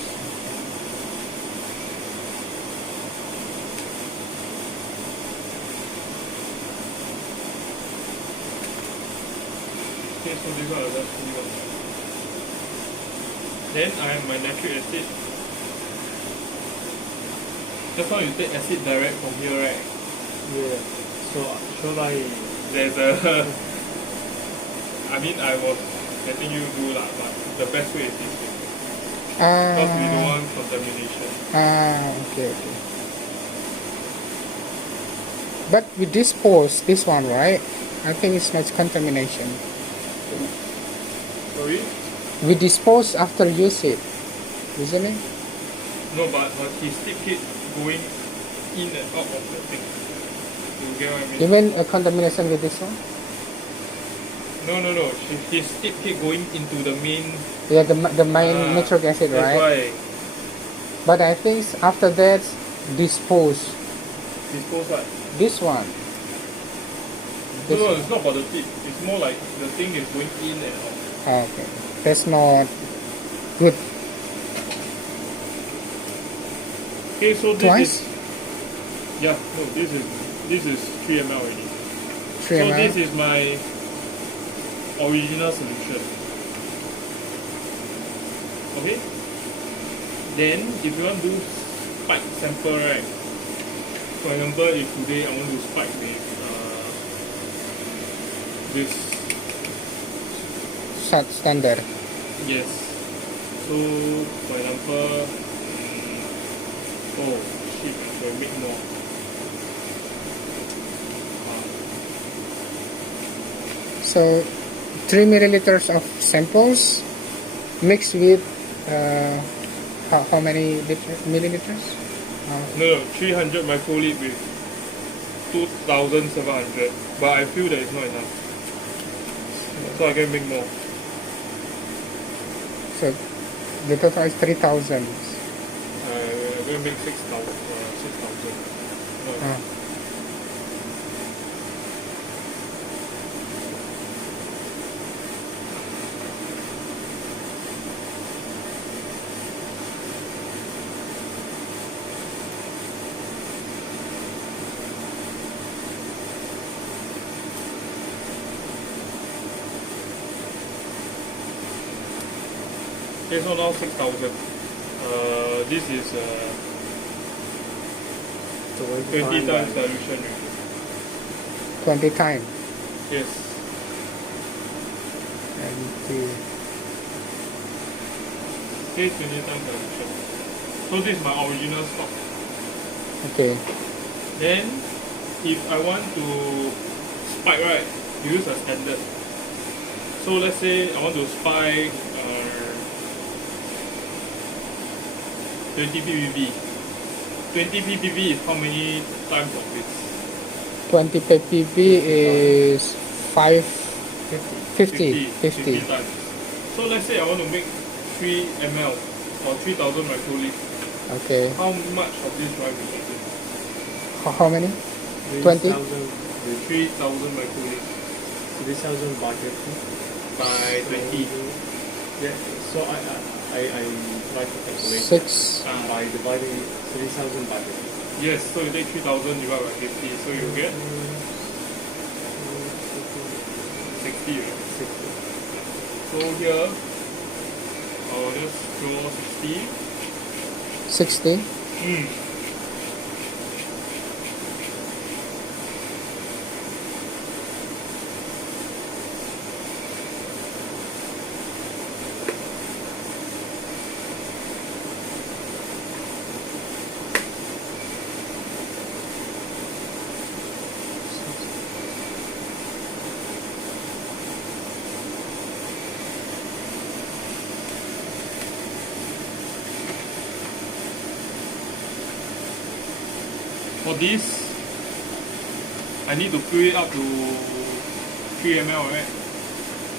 Okay, so these are the last 3 ones. Then I have my nitric acid. Just now you take acid direct from here, right? Yeah. So shall I? There's a I mean I was letting you do lah, but the best way is this way. Because we don't want contamination. Okay. But we dispose this one, right? I think it's not contamination. Sorry? We dispose after use it, isn't it? No, but he still keep going in and out of the thing. You get what I mean? You mean a contamination with this one? No. He still keep going into the main. Yeah, the main nitric acid, that's right? Why. But I think after that, dispose Dispose what? this one. No, it's not about the tip. It's more like the thing is going in and out. Okay, that's not good. Okay, so this Twice? is. Yeah, no, this is 3 ml already. 3 So ml. this is my original solution. Okay? Then if you want to do spike sample, right? For example, if today I want to spike with this. Standard. Yes. So for example, oh shit, I can make more. So 3 milliliters of samples mixed with how many milliliters? No, 300 microliter with 2,700. But I feel that it's not enough. So I can make more. So the total is 3,000. going to make 6,000. No. Okay, so now 6,000. This is 20 times dilution ratio. 20 times. Yes. Okay, 20 times dilution. So this is my original stock. Okay. Then, if I want to spike, right, you use a standard. So let's say I want to spike 20 ppb. 20 ppb is how many times of this? 20 ppb is 50 times. So let's say I want to make 3 ml or 3,000 microliters. Okay. How much of this do I be using? How many? 20? 3,000 microliters 3,000 bucket by 20. Yeah. So I try to calculate 6. by dividing 3,000 bucket. Yes, so you take 3,000 divided by 50, so you get 60, right? 60. So here, I'll just draw 60. 60. Hmm. For this, I need to fill it up to 3 ml, right?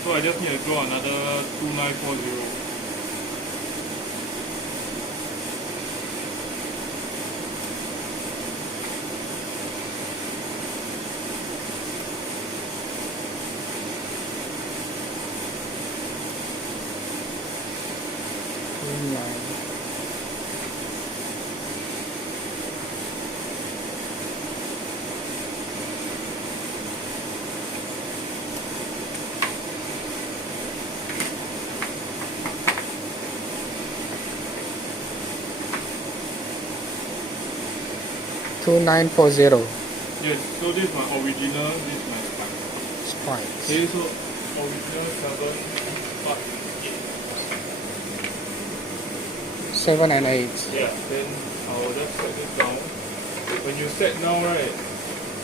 So I just need to draw another 2940. $2,940. Yes, so this is my original, this is my spike. Spikes. Okay, so original 7, 7 8. and 8. Yeah, then I'll just set this down. When you set now, right,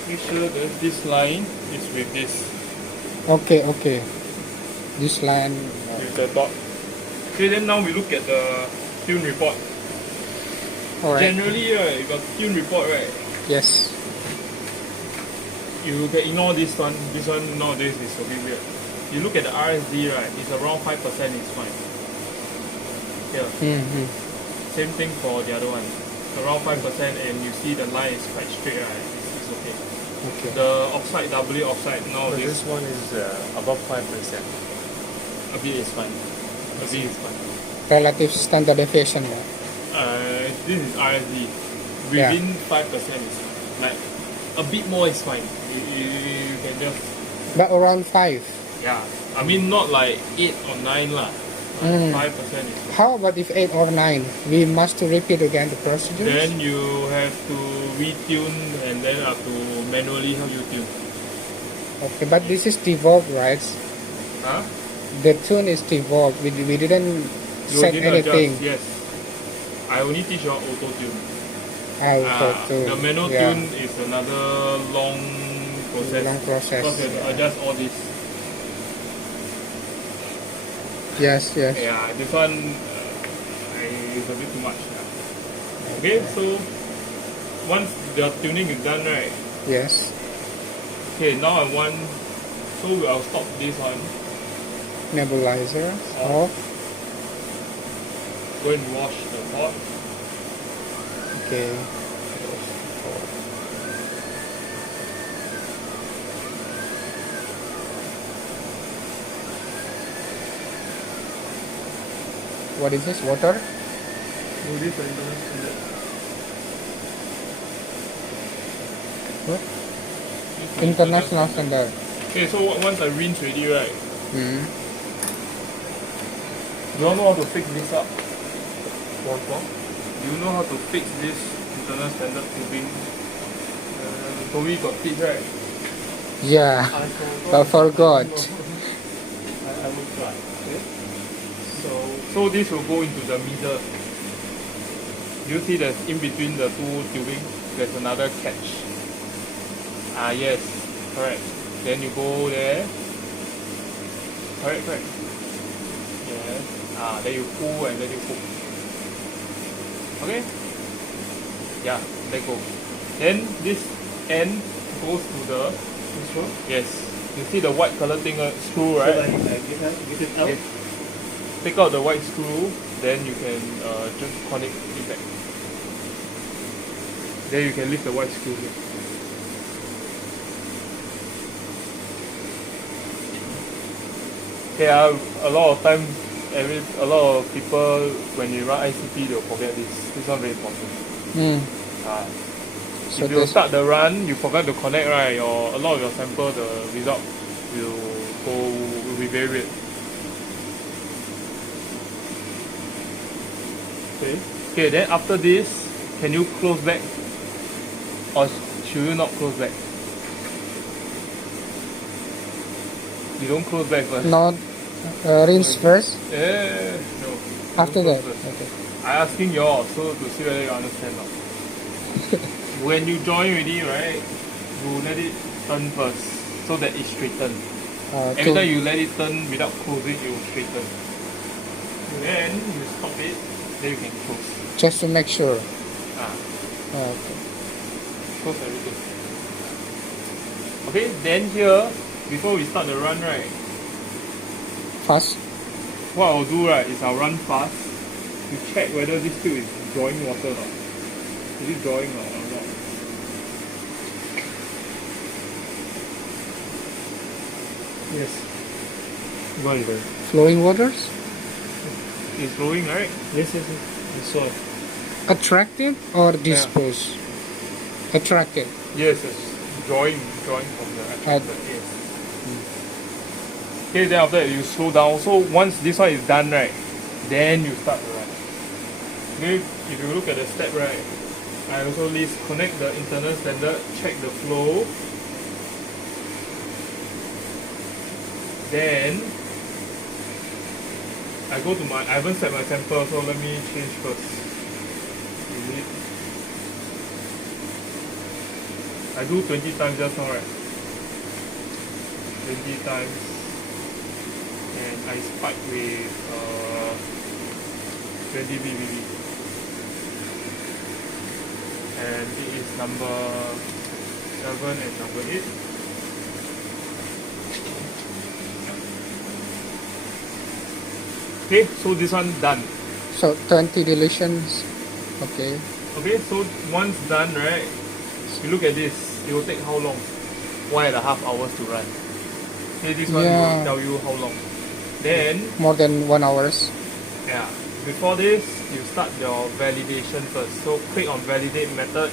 make sure that this line is with this. Okay, okay. This line. With the dot. Okay, then now we look at the tune report. Alright. Generally, right, you got tune report, right? Yes. You can ignore this one. This one nowadays is a bit weird. You look at the RSD, right? It's around 5%. It's fine. Here. Mm-hmm. Same thing for the other one. Around 5%, and you see the line is quite straight, right? It's okay. Okay. The oxide, W oxide But nowadays, this one is above 5%. a bit is fine. A bit is fine. Relative standard deviation. This is RSD. Yeah. Within 5% is like a bit more is fine. You can just But around 5. yeah. I mean not like 8 or 9 lah. Mm. 5% is fine. How about if 8 or 9? We must to repeat again the procedure. Then you have to retune and then have to manually help you tune. Okay, but this is devolved, right? Huh? The tune is devolved. We didn't You set didn't anything. adjust, yes. I only teach you auto tune. To The manual tune is another long process. Long process, Because you have to yeah. adjust all this. Yes, yes. Yeah, this one is a bit too much. Yeah. Okay, so once the tuning is done, right? Yes. Okay, now I want. So I'll stop this one. Nebulizer Off. off. Go and wash the pot. Okay. What is this? Water? So this is the internal standard. What? This is the International standard. Okay, so once I rinse already, right? Hmm. Do you all know how to fix this up? Do you know how to fix this internal standard tubing? Toby got tips, right? Yeah, I I forgot. I will try. Okay. So this will go into the middle. You see that in between the two tubing, there's another catch. Ah yes, correct. Then you go there. Correct. Yes. Then you pull and then you pull. Okay? Yeah, let go. Then this end goes to the This one? yes. You see the white color thing screw, So right? I get it out. Yes. Take out the white screw, then you can just connect it back. Then you can lift the white screw here. Okay, a lot of time, a lot of people when you run ICP they'll forget this. This one very important. Hmm. So If you this, start the run, you forgot to connect, right? Or a lot of your sample, the result will be very weird. Okay. Then after this, can you close back, or should you not close back? You don't close back first. not rinse first. No. After Don't that. close first. Okay. I asking you all so to see whether you understand or not. When you join already, right, you let it turn first so that it straighten. Every time you let it turn without closing, it will straighten. Then you stop it, then you can close. Just to make sure. Okay. Close everything. Okay, then here, before we start the run, right, Fast. what I'll do, right, is I'll run fast to check whether this tube is drawing water or not. Is it drawing or not? Yes. Going there. Flowing waters. It's flowing, right? Yes. I saw it. Attracted or dispose? Attracted. Yes. Drawing from the attractor, yes. Okay, then after that you slow down. So once this one is done, right, then you start the run. Okay, if you look at the step, right, I also list connect the internal standard, check the flow. Then I go to I haven't set my sample, so let me change first. I do 20 times just now, right? 20 times. And I spike with 20 BBB. And it is number 7 and number 8. Okay, so this one done. So 20 dilutions. Okay. Okay, so once done, right? You look at this. It will take how long? 1.5 hours to run. Okay, this one Yeah. will tell you how long. Then, More than 1 hours. yeah, before this, you start your validation first. So click on validate method.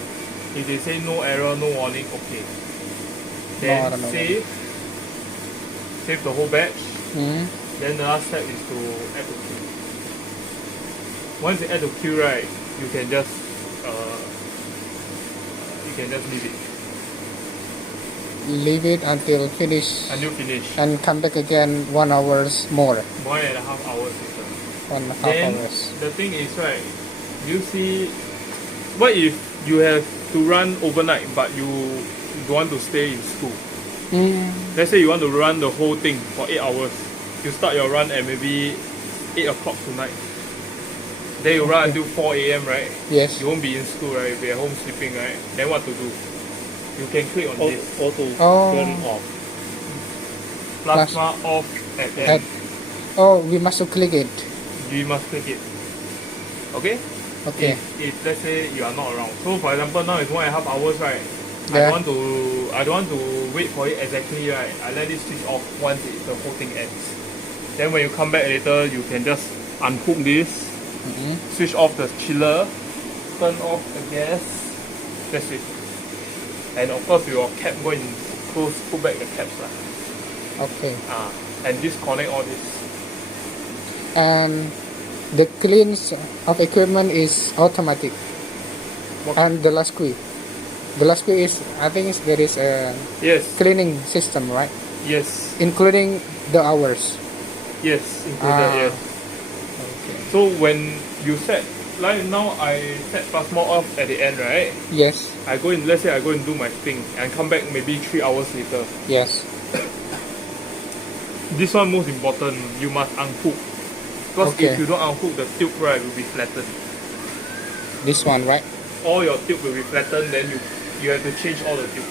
If they say no error, no warning, okay. Then No. save the whole batch. Hmm. Then the last step is to add to queue. Once you add to queue, right, you can just leave it Leave it until finish until finish. and come back again 1 hours more. 1.5 hours later. 1.5 Then hours. the thing is, right, you see, what if you have to run overnight but you don't want to stay in school? Let's say you want to run the whole thing for 8 hours. You start your run at maybe 8 o'clock tonight. Then you run until 4 a.m., right? Yes. You won't be in school, right? You'll be at home sleeping, right? Then what to do? You can click on this. Auto Oh. turn off. Plasma off at end. Oh, we must click it. You must click it. Okay? Okay. If let's say you are not around. So for example, now it's 1.5 hours, right? Yeah. I don't want to wait for it exactly, right? I let it switch off once the whole thing ends. Then when you come back later, you can just unhook this, switch off the chiller, turn off the gas. That's it. And of course, your cap go and put back the caps lah. Okay. And disconnect all this. And the cleans of equipment is automatic. What? And the last screw. The last screw is, I think there is a Yes. cleaning system, right? Yes. Including the hours. Yes. Included. Yes. Okay. So when you set, like now I set plasma off at the end, right? Yes. I go in. Let's say I go and do my thing and come back maybe 3 hours later. Yes. This one most important. You must unhook. Because Okay. if you don't unhook, the tube right will be flattened. This one, right? All your tube will be flattened. Then you have to change all the tube.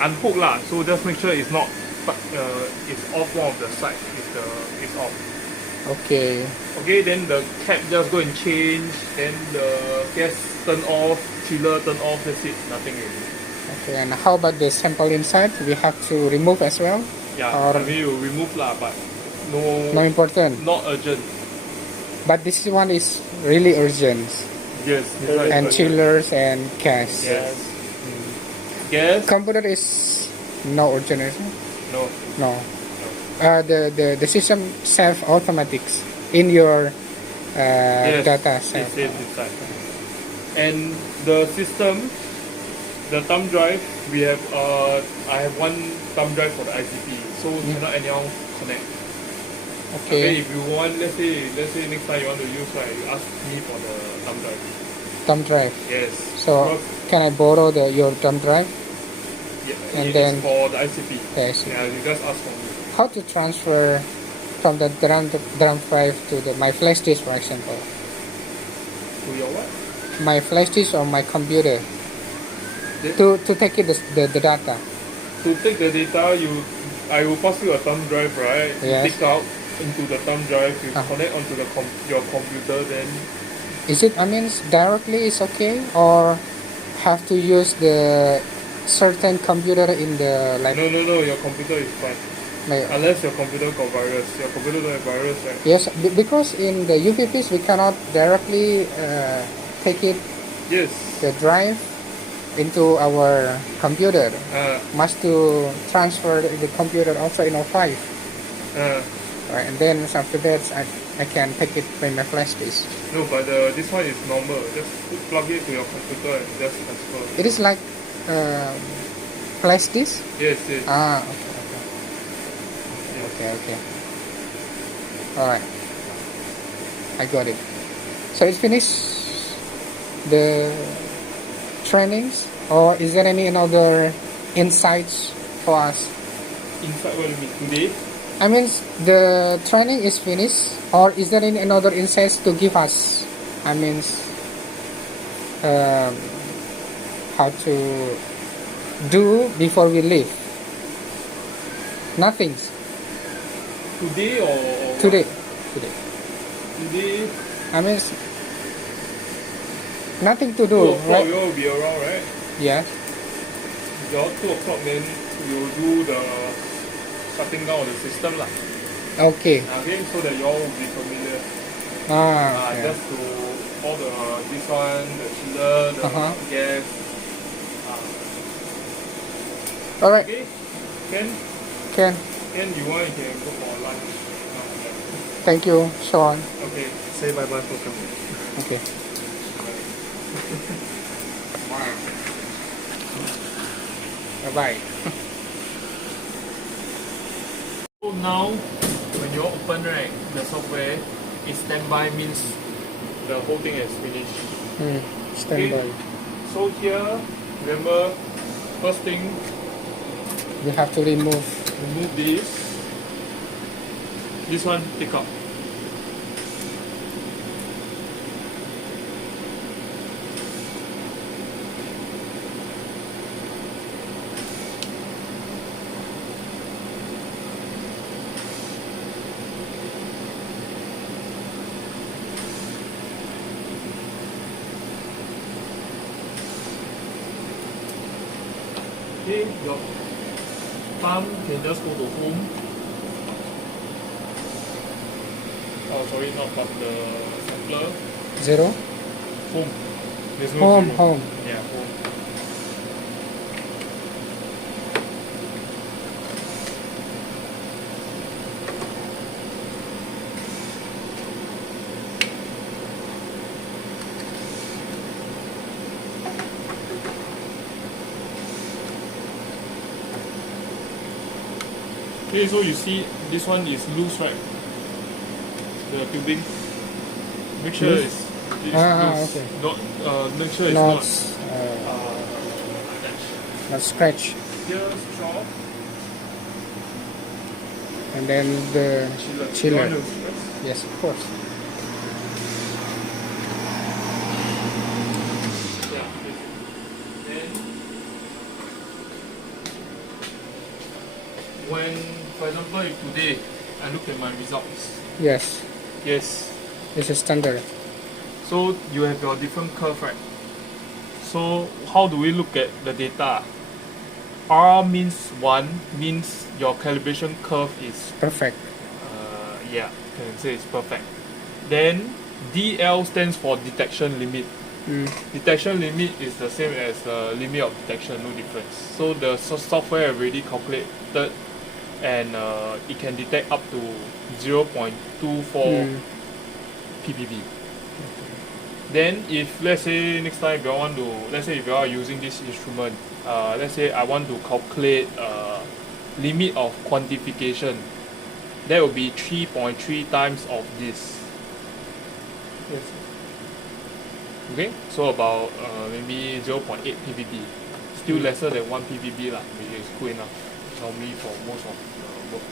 Unhook lah. So just make sure it's not. It's off one of the side. It's off. Okay. Okay. Then the cap just go and change. Then the gas turn off. Chiller turn off. That's it. Nothing really. Okay. And how about the sample inside? We have to remove as well? Yeah. Or I mean you remove lah, but no important. not urgent. But this one is really urgent. Yes. This one is And urgent. chillers and gas. Yes. Gas. Computer is no urgent, is it? No. No. The system self automatics in your Yes. data It set. saves inside. And the system, the thumb drive, we have I have one thumb drive for the ICP, so cannot anyhow connect. Okay. If you want, let's say next time you want to use, right, you ask me for the thumb drive. Thumb drive. Yes. So can I borrow your thumb drive? Yeah, and it then- is for the ICP. Yes. Yeah, you just ask for me. How to transfer from the drum drive to my flash disk, for example? To your what? My flash disk or my computer The- to take it the data. To take the data, I will pass you a thumb drive, right? You Yes. take out into the thumb drive, you Ah. connect onto your computer, then Is it? I mean, directly is okay, or have to use the certain computer in the like? no, your computer is fine. like Unless your computer got virus. Your computer don't have virus, right? yes, because in the UVPs we cannot directly take it Yes. the drive into our computer. Must to transfer the computer also in O5. Right, and then after that I can take it by my flash disk. No, but this one is normal. Just plug it to your computer and just transfer. It is like flash disk. Yes, yes. Okay. All right, I got it. So it's finished the trainings, or is there any another insights for us? Inside what you mean today? I mean, the training is finished, or is there any another insights to give us? I mean, how to do before we leave? Nothing. Today or what? Today. Today. I mean, nothing to 2 do, o'clock right? you all will be around, right? Yeah. Your 2 o'clock then you will do the shutting down of the system lah. Okay. Okay, so that you all will be familiar. Okay. Just to all this one, the chiller, the gas. All right. Okay, Ken, you want you can go for lunch. Thank you, Sean. Okay, say bye bye for coming. Okay. Bye. So now, when you open right, the software is standby means the whole thing is finished. Stand by. So here, remember, first thing, We have to remove. this. This one, take out. say your thumb can just go to home. Oh, sorry, not but the sampler. 0. Home. There's no Home, zero. home. Yeah, home. Okay, so you see this one is loose, right? The tubing. Make sure Loose? it's loose. Okay. Not, make sure it's Not, not attached. not scratch. Here, straw. And then the chiller. You want to- Yes, of course. Yeah. Then, when, for example, if today I look at my results, Yes, yes, this is standard. so you have your different curve, right? So how do we look at the data? R means 1 means your calibration curve is Perfect. yeah, can say it's perfect. Then DL stands for detection limit. Detection limit is the same as limit of detection, no difference. So the software already calculated, and it can detect up to 0.24 ppb. Then if let's say next time if you want to, let's say if you are using this instrument, let's say I want to calculate limit of quantification, that will be 3.3 times of this. Yes. Okay, so about maybe 0.8 ppb, still lesser than 1 ppb lah, which is good enough normally for most of the work.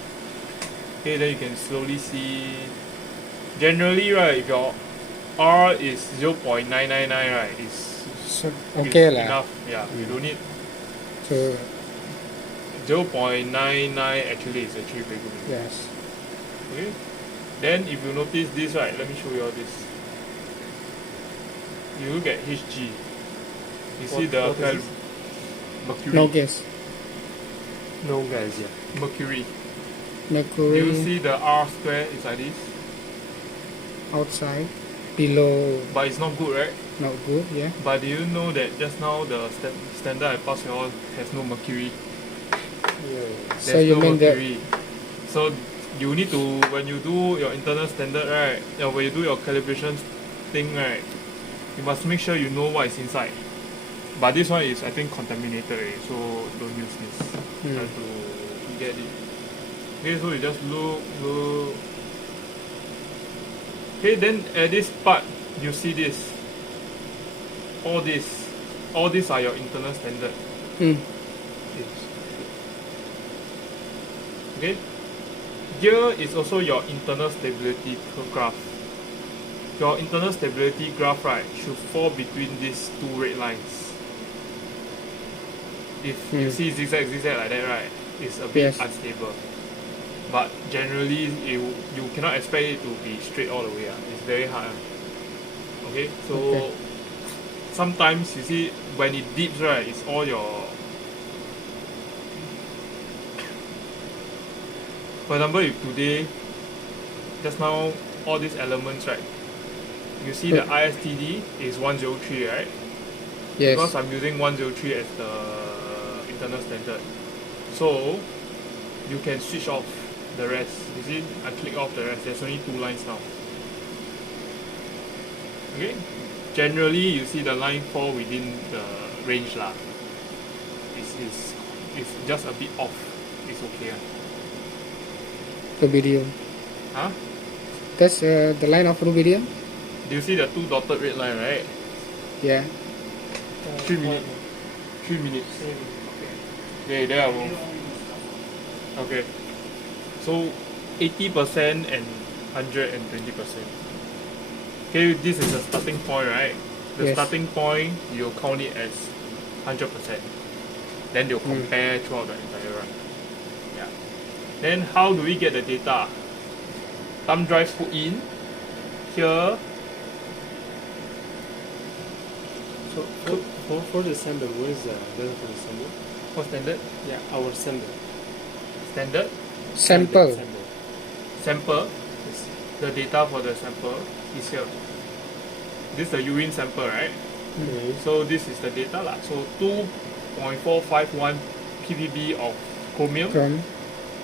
Okay, then you can slowly see. Generally, right, if your R is 0.999, right, is So, okay lah. enough. Yeah, you don't need So 0.99. Actually, is actually very good. yes. Okay, then if you notice this, right, let me show you all this. You look at Hg. You see the what is this? mercury. No gas. No guys, yeah. Mercury. Do Mercury you see the R square is like this? outside, below, But it's not good, right? not good. Yeah. But do you know that just now the standard I passed you all has no mercury? Yeah. So There's you no mean that- mercury. So you need to, when you do your internal standard, right, when you do your calibration thing, right, you must make sure you know what is inside. But this one is, I think, contaminated already, so don't use this. Try to get it. Okay, so you just look. Okay, then at this part, you see this. All these are your internal standard. Okay, here is also your internal stability graph. Your internal stability graph, right, should fall between these two red lines. If you see zigzag like that, right, it's a bit Yes. unstable. But generally, you cannot expect it to be straight all the way. It's very hard. Okay, so Okay. sometimes you see when it dips, right, it's all your. For example, if today, just now, all these elements, right, you see the ISTD is 103, right? Yes. Because I'm using 103 as the internal standard. So, you can switch off the rest. You see, I click off the rest. There's only 2 lines now. Okay? Generally, you see the line fall within the range lah. It's just a bit off. It's okay. Rubidium. Huh? That's the line of rubidium. Do you see the 2 dotted red line, right? Yeah. 3 minutes. 3 minutes. Okay, there I will. Okay. So 80% and 120%. Okay, this is the starting point, right? The Yes. starting point, you'll count it as 100%. Then you'll compare throughout the entire run. Yeah. Then how do we get the data? Thumb drive put in. Here, So for the sample, where is the data for the sample? What standard? Yeah, our sample. Standard? Sample. Sample. Yes. The data for the sample is here. This is the urine sample, right? Okay. So this is the data lah. So 2.451 ppb of chromium, Chrome.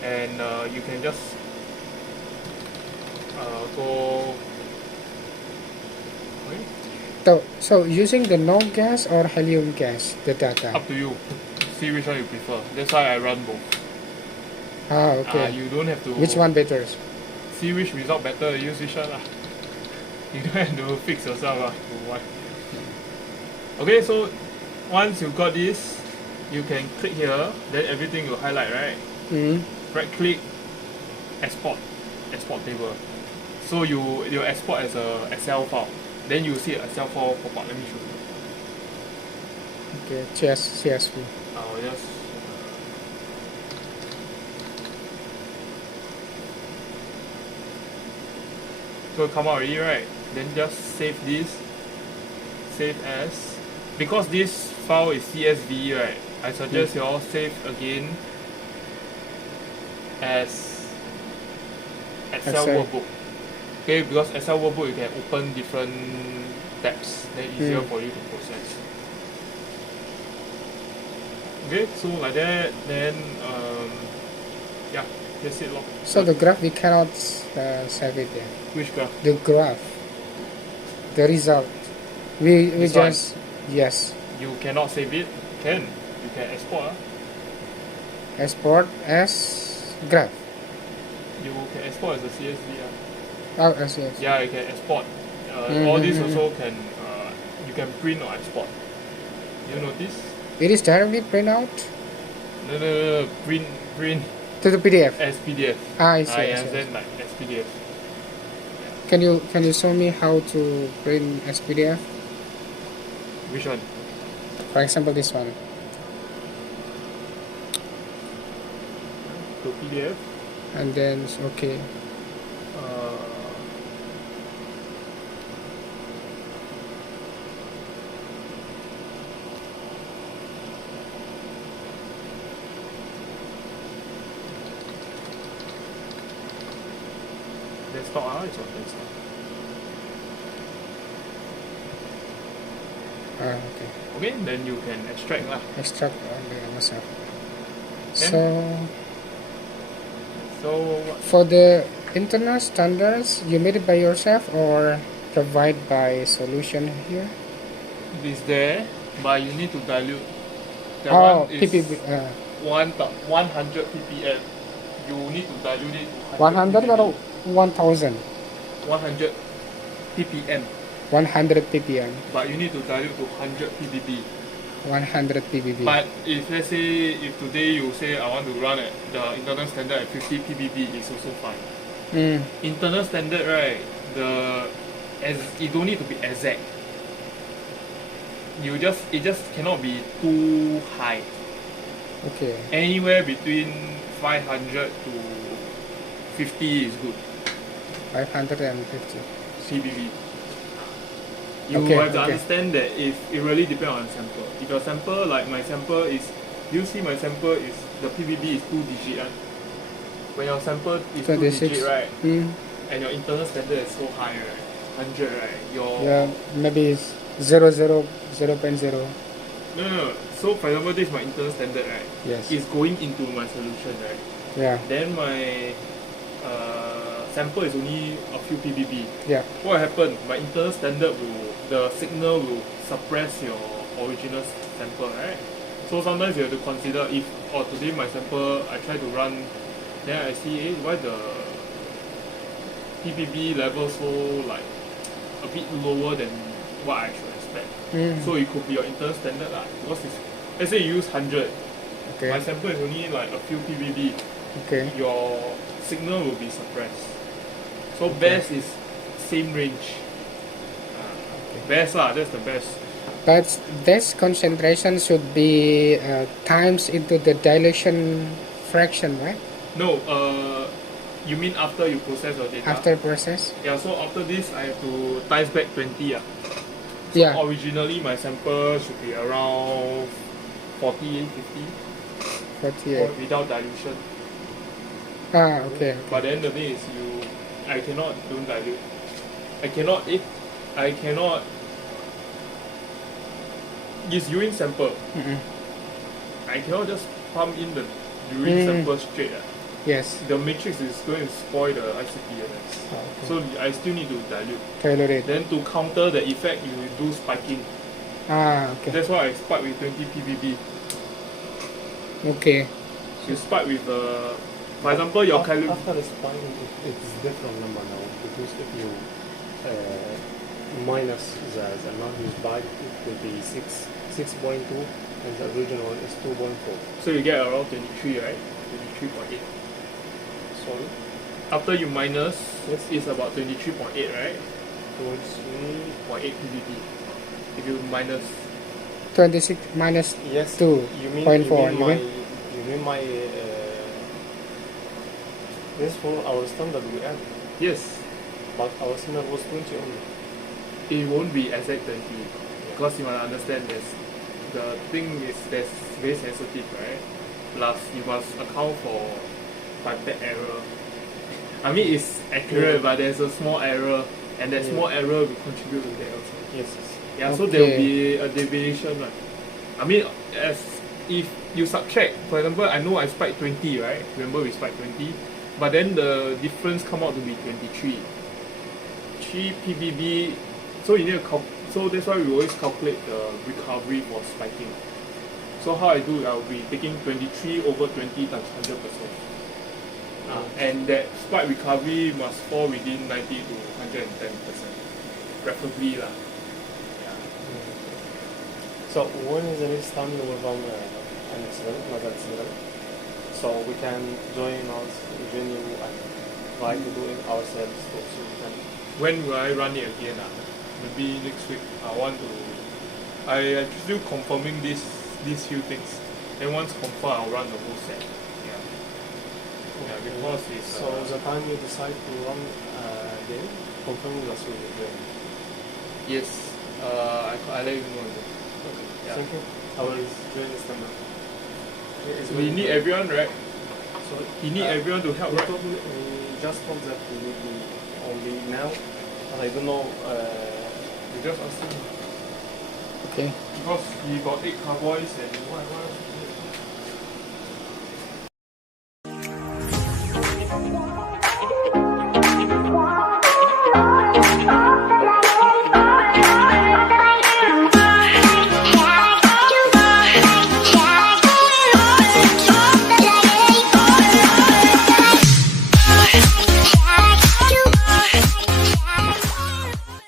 and you can just go. Okay. So using the no gas or helium gas, the data. Up to you. See which one you prefer. That's why I run both. Okay. You don't have to. Which one better? See which result better. Use which one lah. You don't have to fix yourself lah. Why? Okay, so once you got this, you can click here. Then everything will highlight, right? Right click, export table. So you export as a Excel file. Then you see an Excel file pop up. Let me show you. Okay. CSV. I'll just. So it come out already, right? Then just save this. Save as. Because this file is CSV, right? I suggest you all save again as Excel workbook. Okay, because Excel workbook you can open different tabs, then easier for you to process. Okay, so like that, then yeah, that's it lor. So the graph we cannot save it there. Which graph? The graph, the result. We This one? just yes. You cannot save it? Can. You can export. Export as graph. You can export as a CSV. Oh, yes. Yeah, you can export. All this also can, you can print or export. You notice? It is directly print out No. Print to the PDF. as PDF. I see. I I see. understand like as PDF. Can you show me how to print as PDF? Which one? For example, this one. To PDF. And then okay. Desktop, it's on desktop. Okay. Okay, then you can extract lah. Extract on the myself. Can. So For the internal standards, you made it by yourself or provide by solution here? it is there, but you need to dilute. That Oh, one is ppb. 100 ppm. You need to dilute it to 100 or 1000? 100 ppm. 100 ppm. But you need to dilute to 100 ppb. 100 ppb. But if let's say if today you say I want to run at the internal standard at 50 ppb, it's also fine. Internal standard, right? It don't need to be exact. It just cannot be too high. Okay. Anywhere between 500 to 50 is good. 550. CBB. You Okay, have to okay. understand that if it really depends on sample. If your sample, like my sample is, you see my sample is, the PBB is 2 digit. When your sample is 2 digit, right? And your internal standard is so high, right? 100, right? Yeah, maybe it's 0.0. No. So for example, this is my internal standard, right? Yes. It's going into my solution, right? Yeah. Then my sample is only a few ppb. Yeah. What happened? My internal standard the signal will suppress your original sample, right? So sometimes you have to consider if, today my sample, I try to run, then I see, why the ppb level so like a bit lower than what I should expect. So it could be your internal standard lah. Because let's say you use 100, Okay. my sample is only like a few ppb. Okay. Your signal will be suppressed. So best is same range. Best lah, that's the best. But this concentration should be times into the dilution fraction, right? No, you mean after you process your data? After process? Yeah, so after this I have to times back 20. So Yeah. originally my sample should be around 40, 50. 48. without dilution. Ah, okay. But then the thing is, I cannot don't dilute. I cannot. This urine sample, I cannot just pump in the urine sample straight. Yes. The matrix is going to spoil the ICP MS. Okay. So I still need to dilute. Tailor it. Then to counter the effect, you will do spiking. Ah, okay. That's why I spike with 20 ppb. Okay. You spike with for example, your calorie. After the spine, it's different number now because if you minus the amount used by, it will be 6.2 and the original one is 2.4. So you get around 23, right? 23.8. Sorry? After you minus, Yes. it's about 23.8, right? 23. 0.8 ppb. If you minus, 26 minus Yes. 2. You mean, 0.4, you mean my this for our standard we add, yes, but our standard was 20 only. it won't be exact 20. Because you want to understand this. The thing is that's very sensitive, right? Plus you must account for pipette error. I mean it's accurate, but there's a small error, and that small error will contribute to that also. Yes. Yeah, so there will be a deviation, right? I mean, as if you subtract, for example, I know I spiked 20, right? Remember we spiked 20, but then the difference come out to be 23. 3 ppb. So you need to so that's why we always calculate the recovery for spiking. So how I do, I'll be taking 23 over 20 times 100%. And that spike recovery must fall within 90 to 110%, preferably lah. So when is the next time you will run an experiment, another experiment? So we can join you and try to do it ourselves so we can. When will I run it again? Maybe next week. I still confirming these few things. Then once confirmed, I'll run the whole set. Yeah, because it's. So the time you decide to run again, confirm with us with the game. Yes. I let you know. Okay. Yeah. Thank you. I will join this number. We need everyone, right? So You need everyone to help, we right? we just told that we will be only now, and I don't know. You just ask him. Okay. Because he got 8 carboys and what else?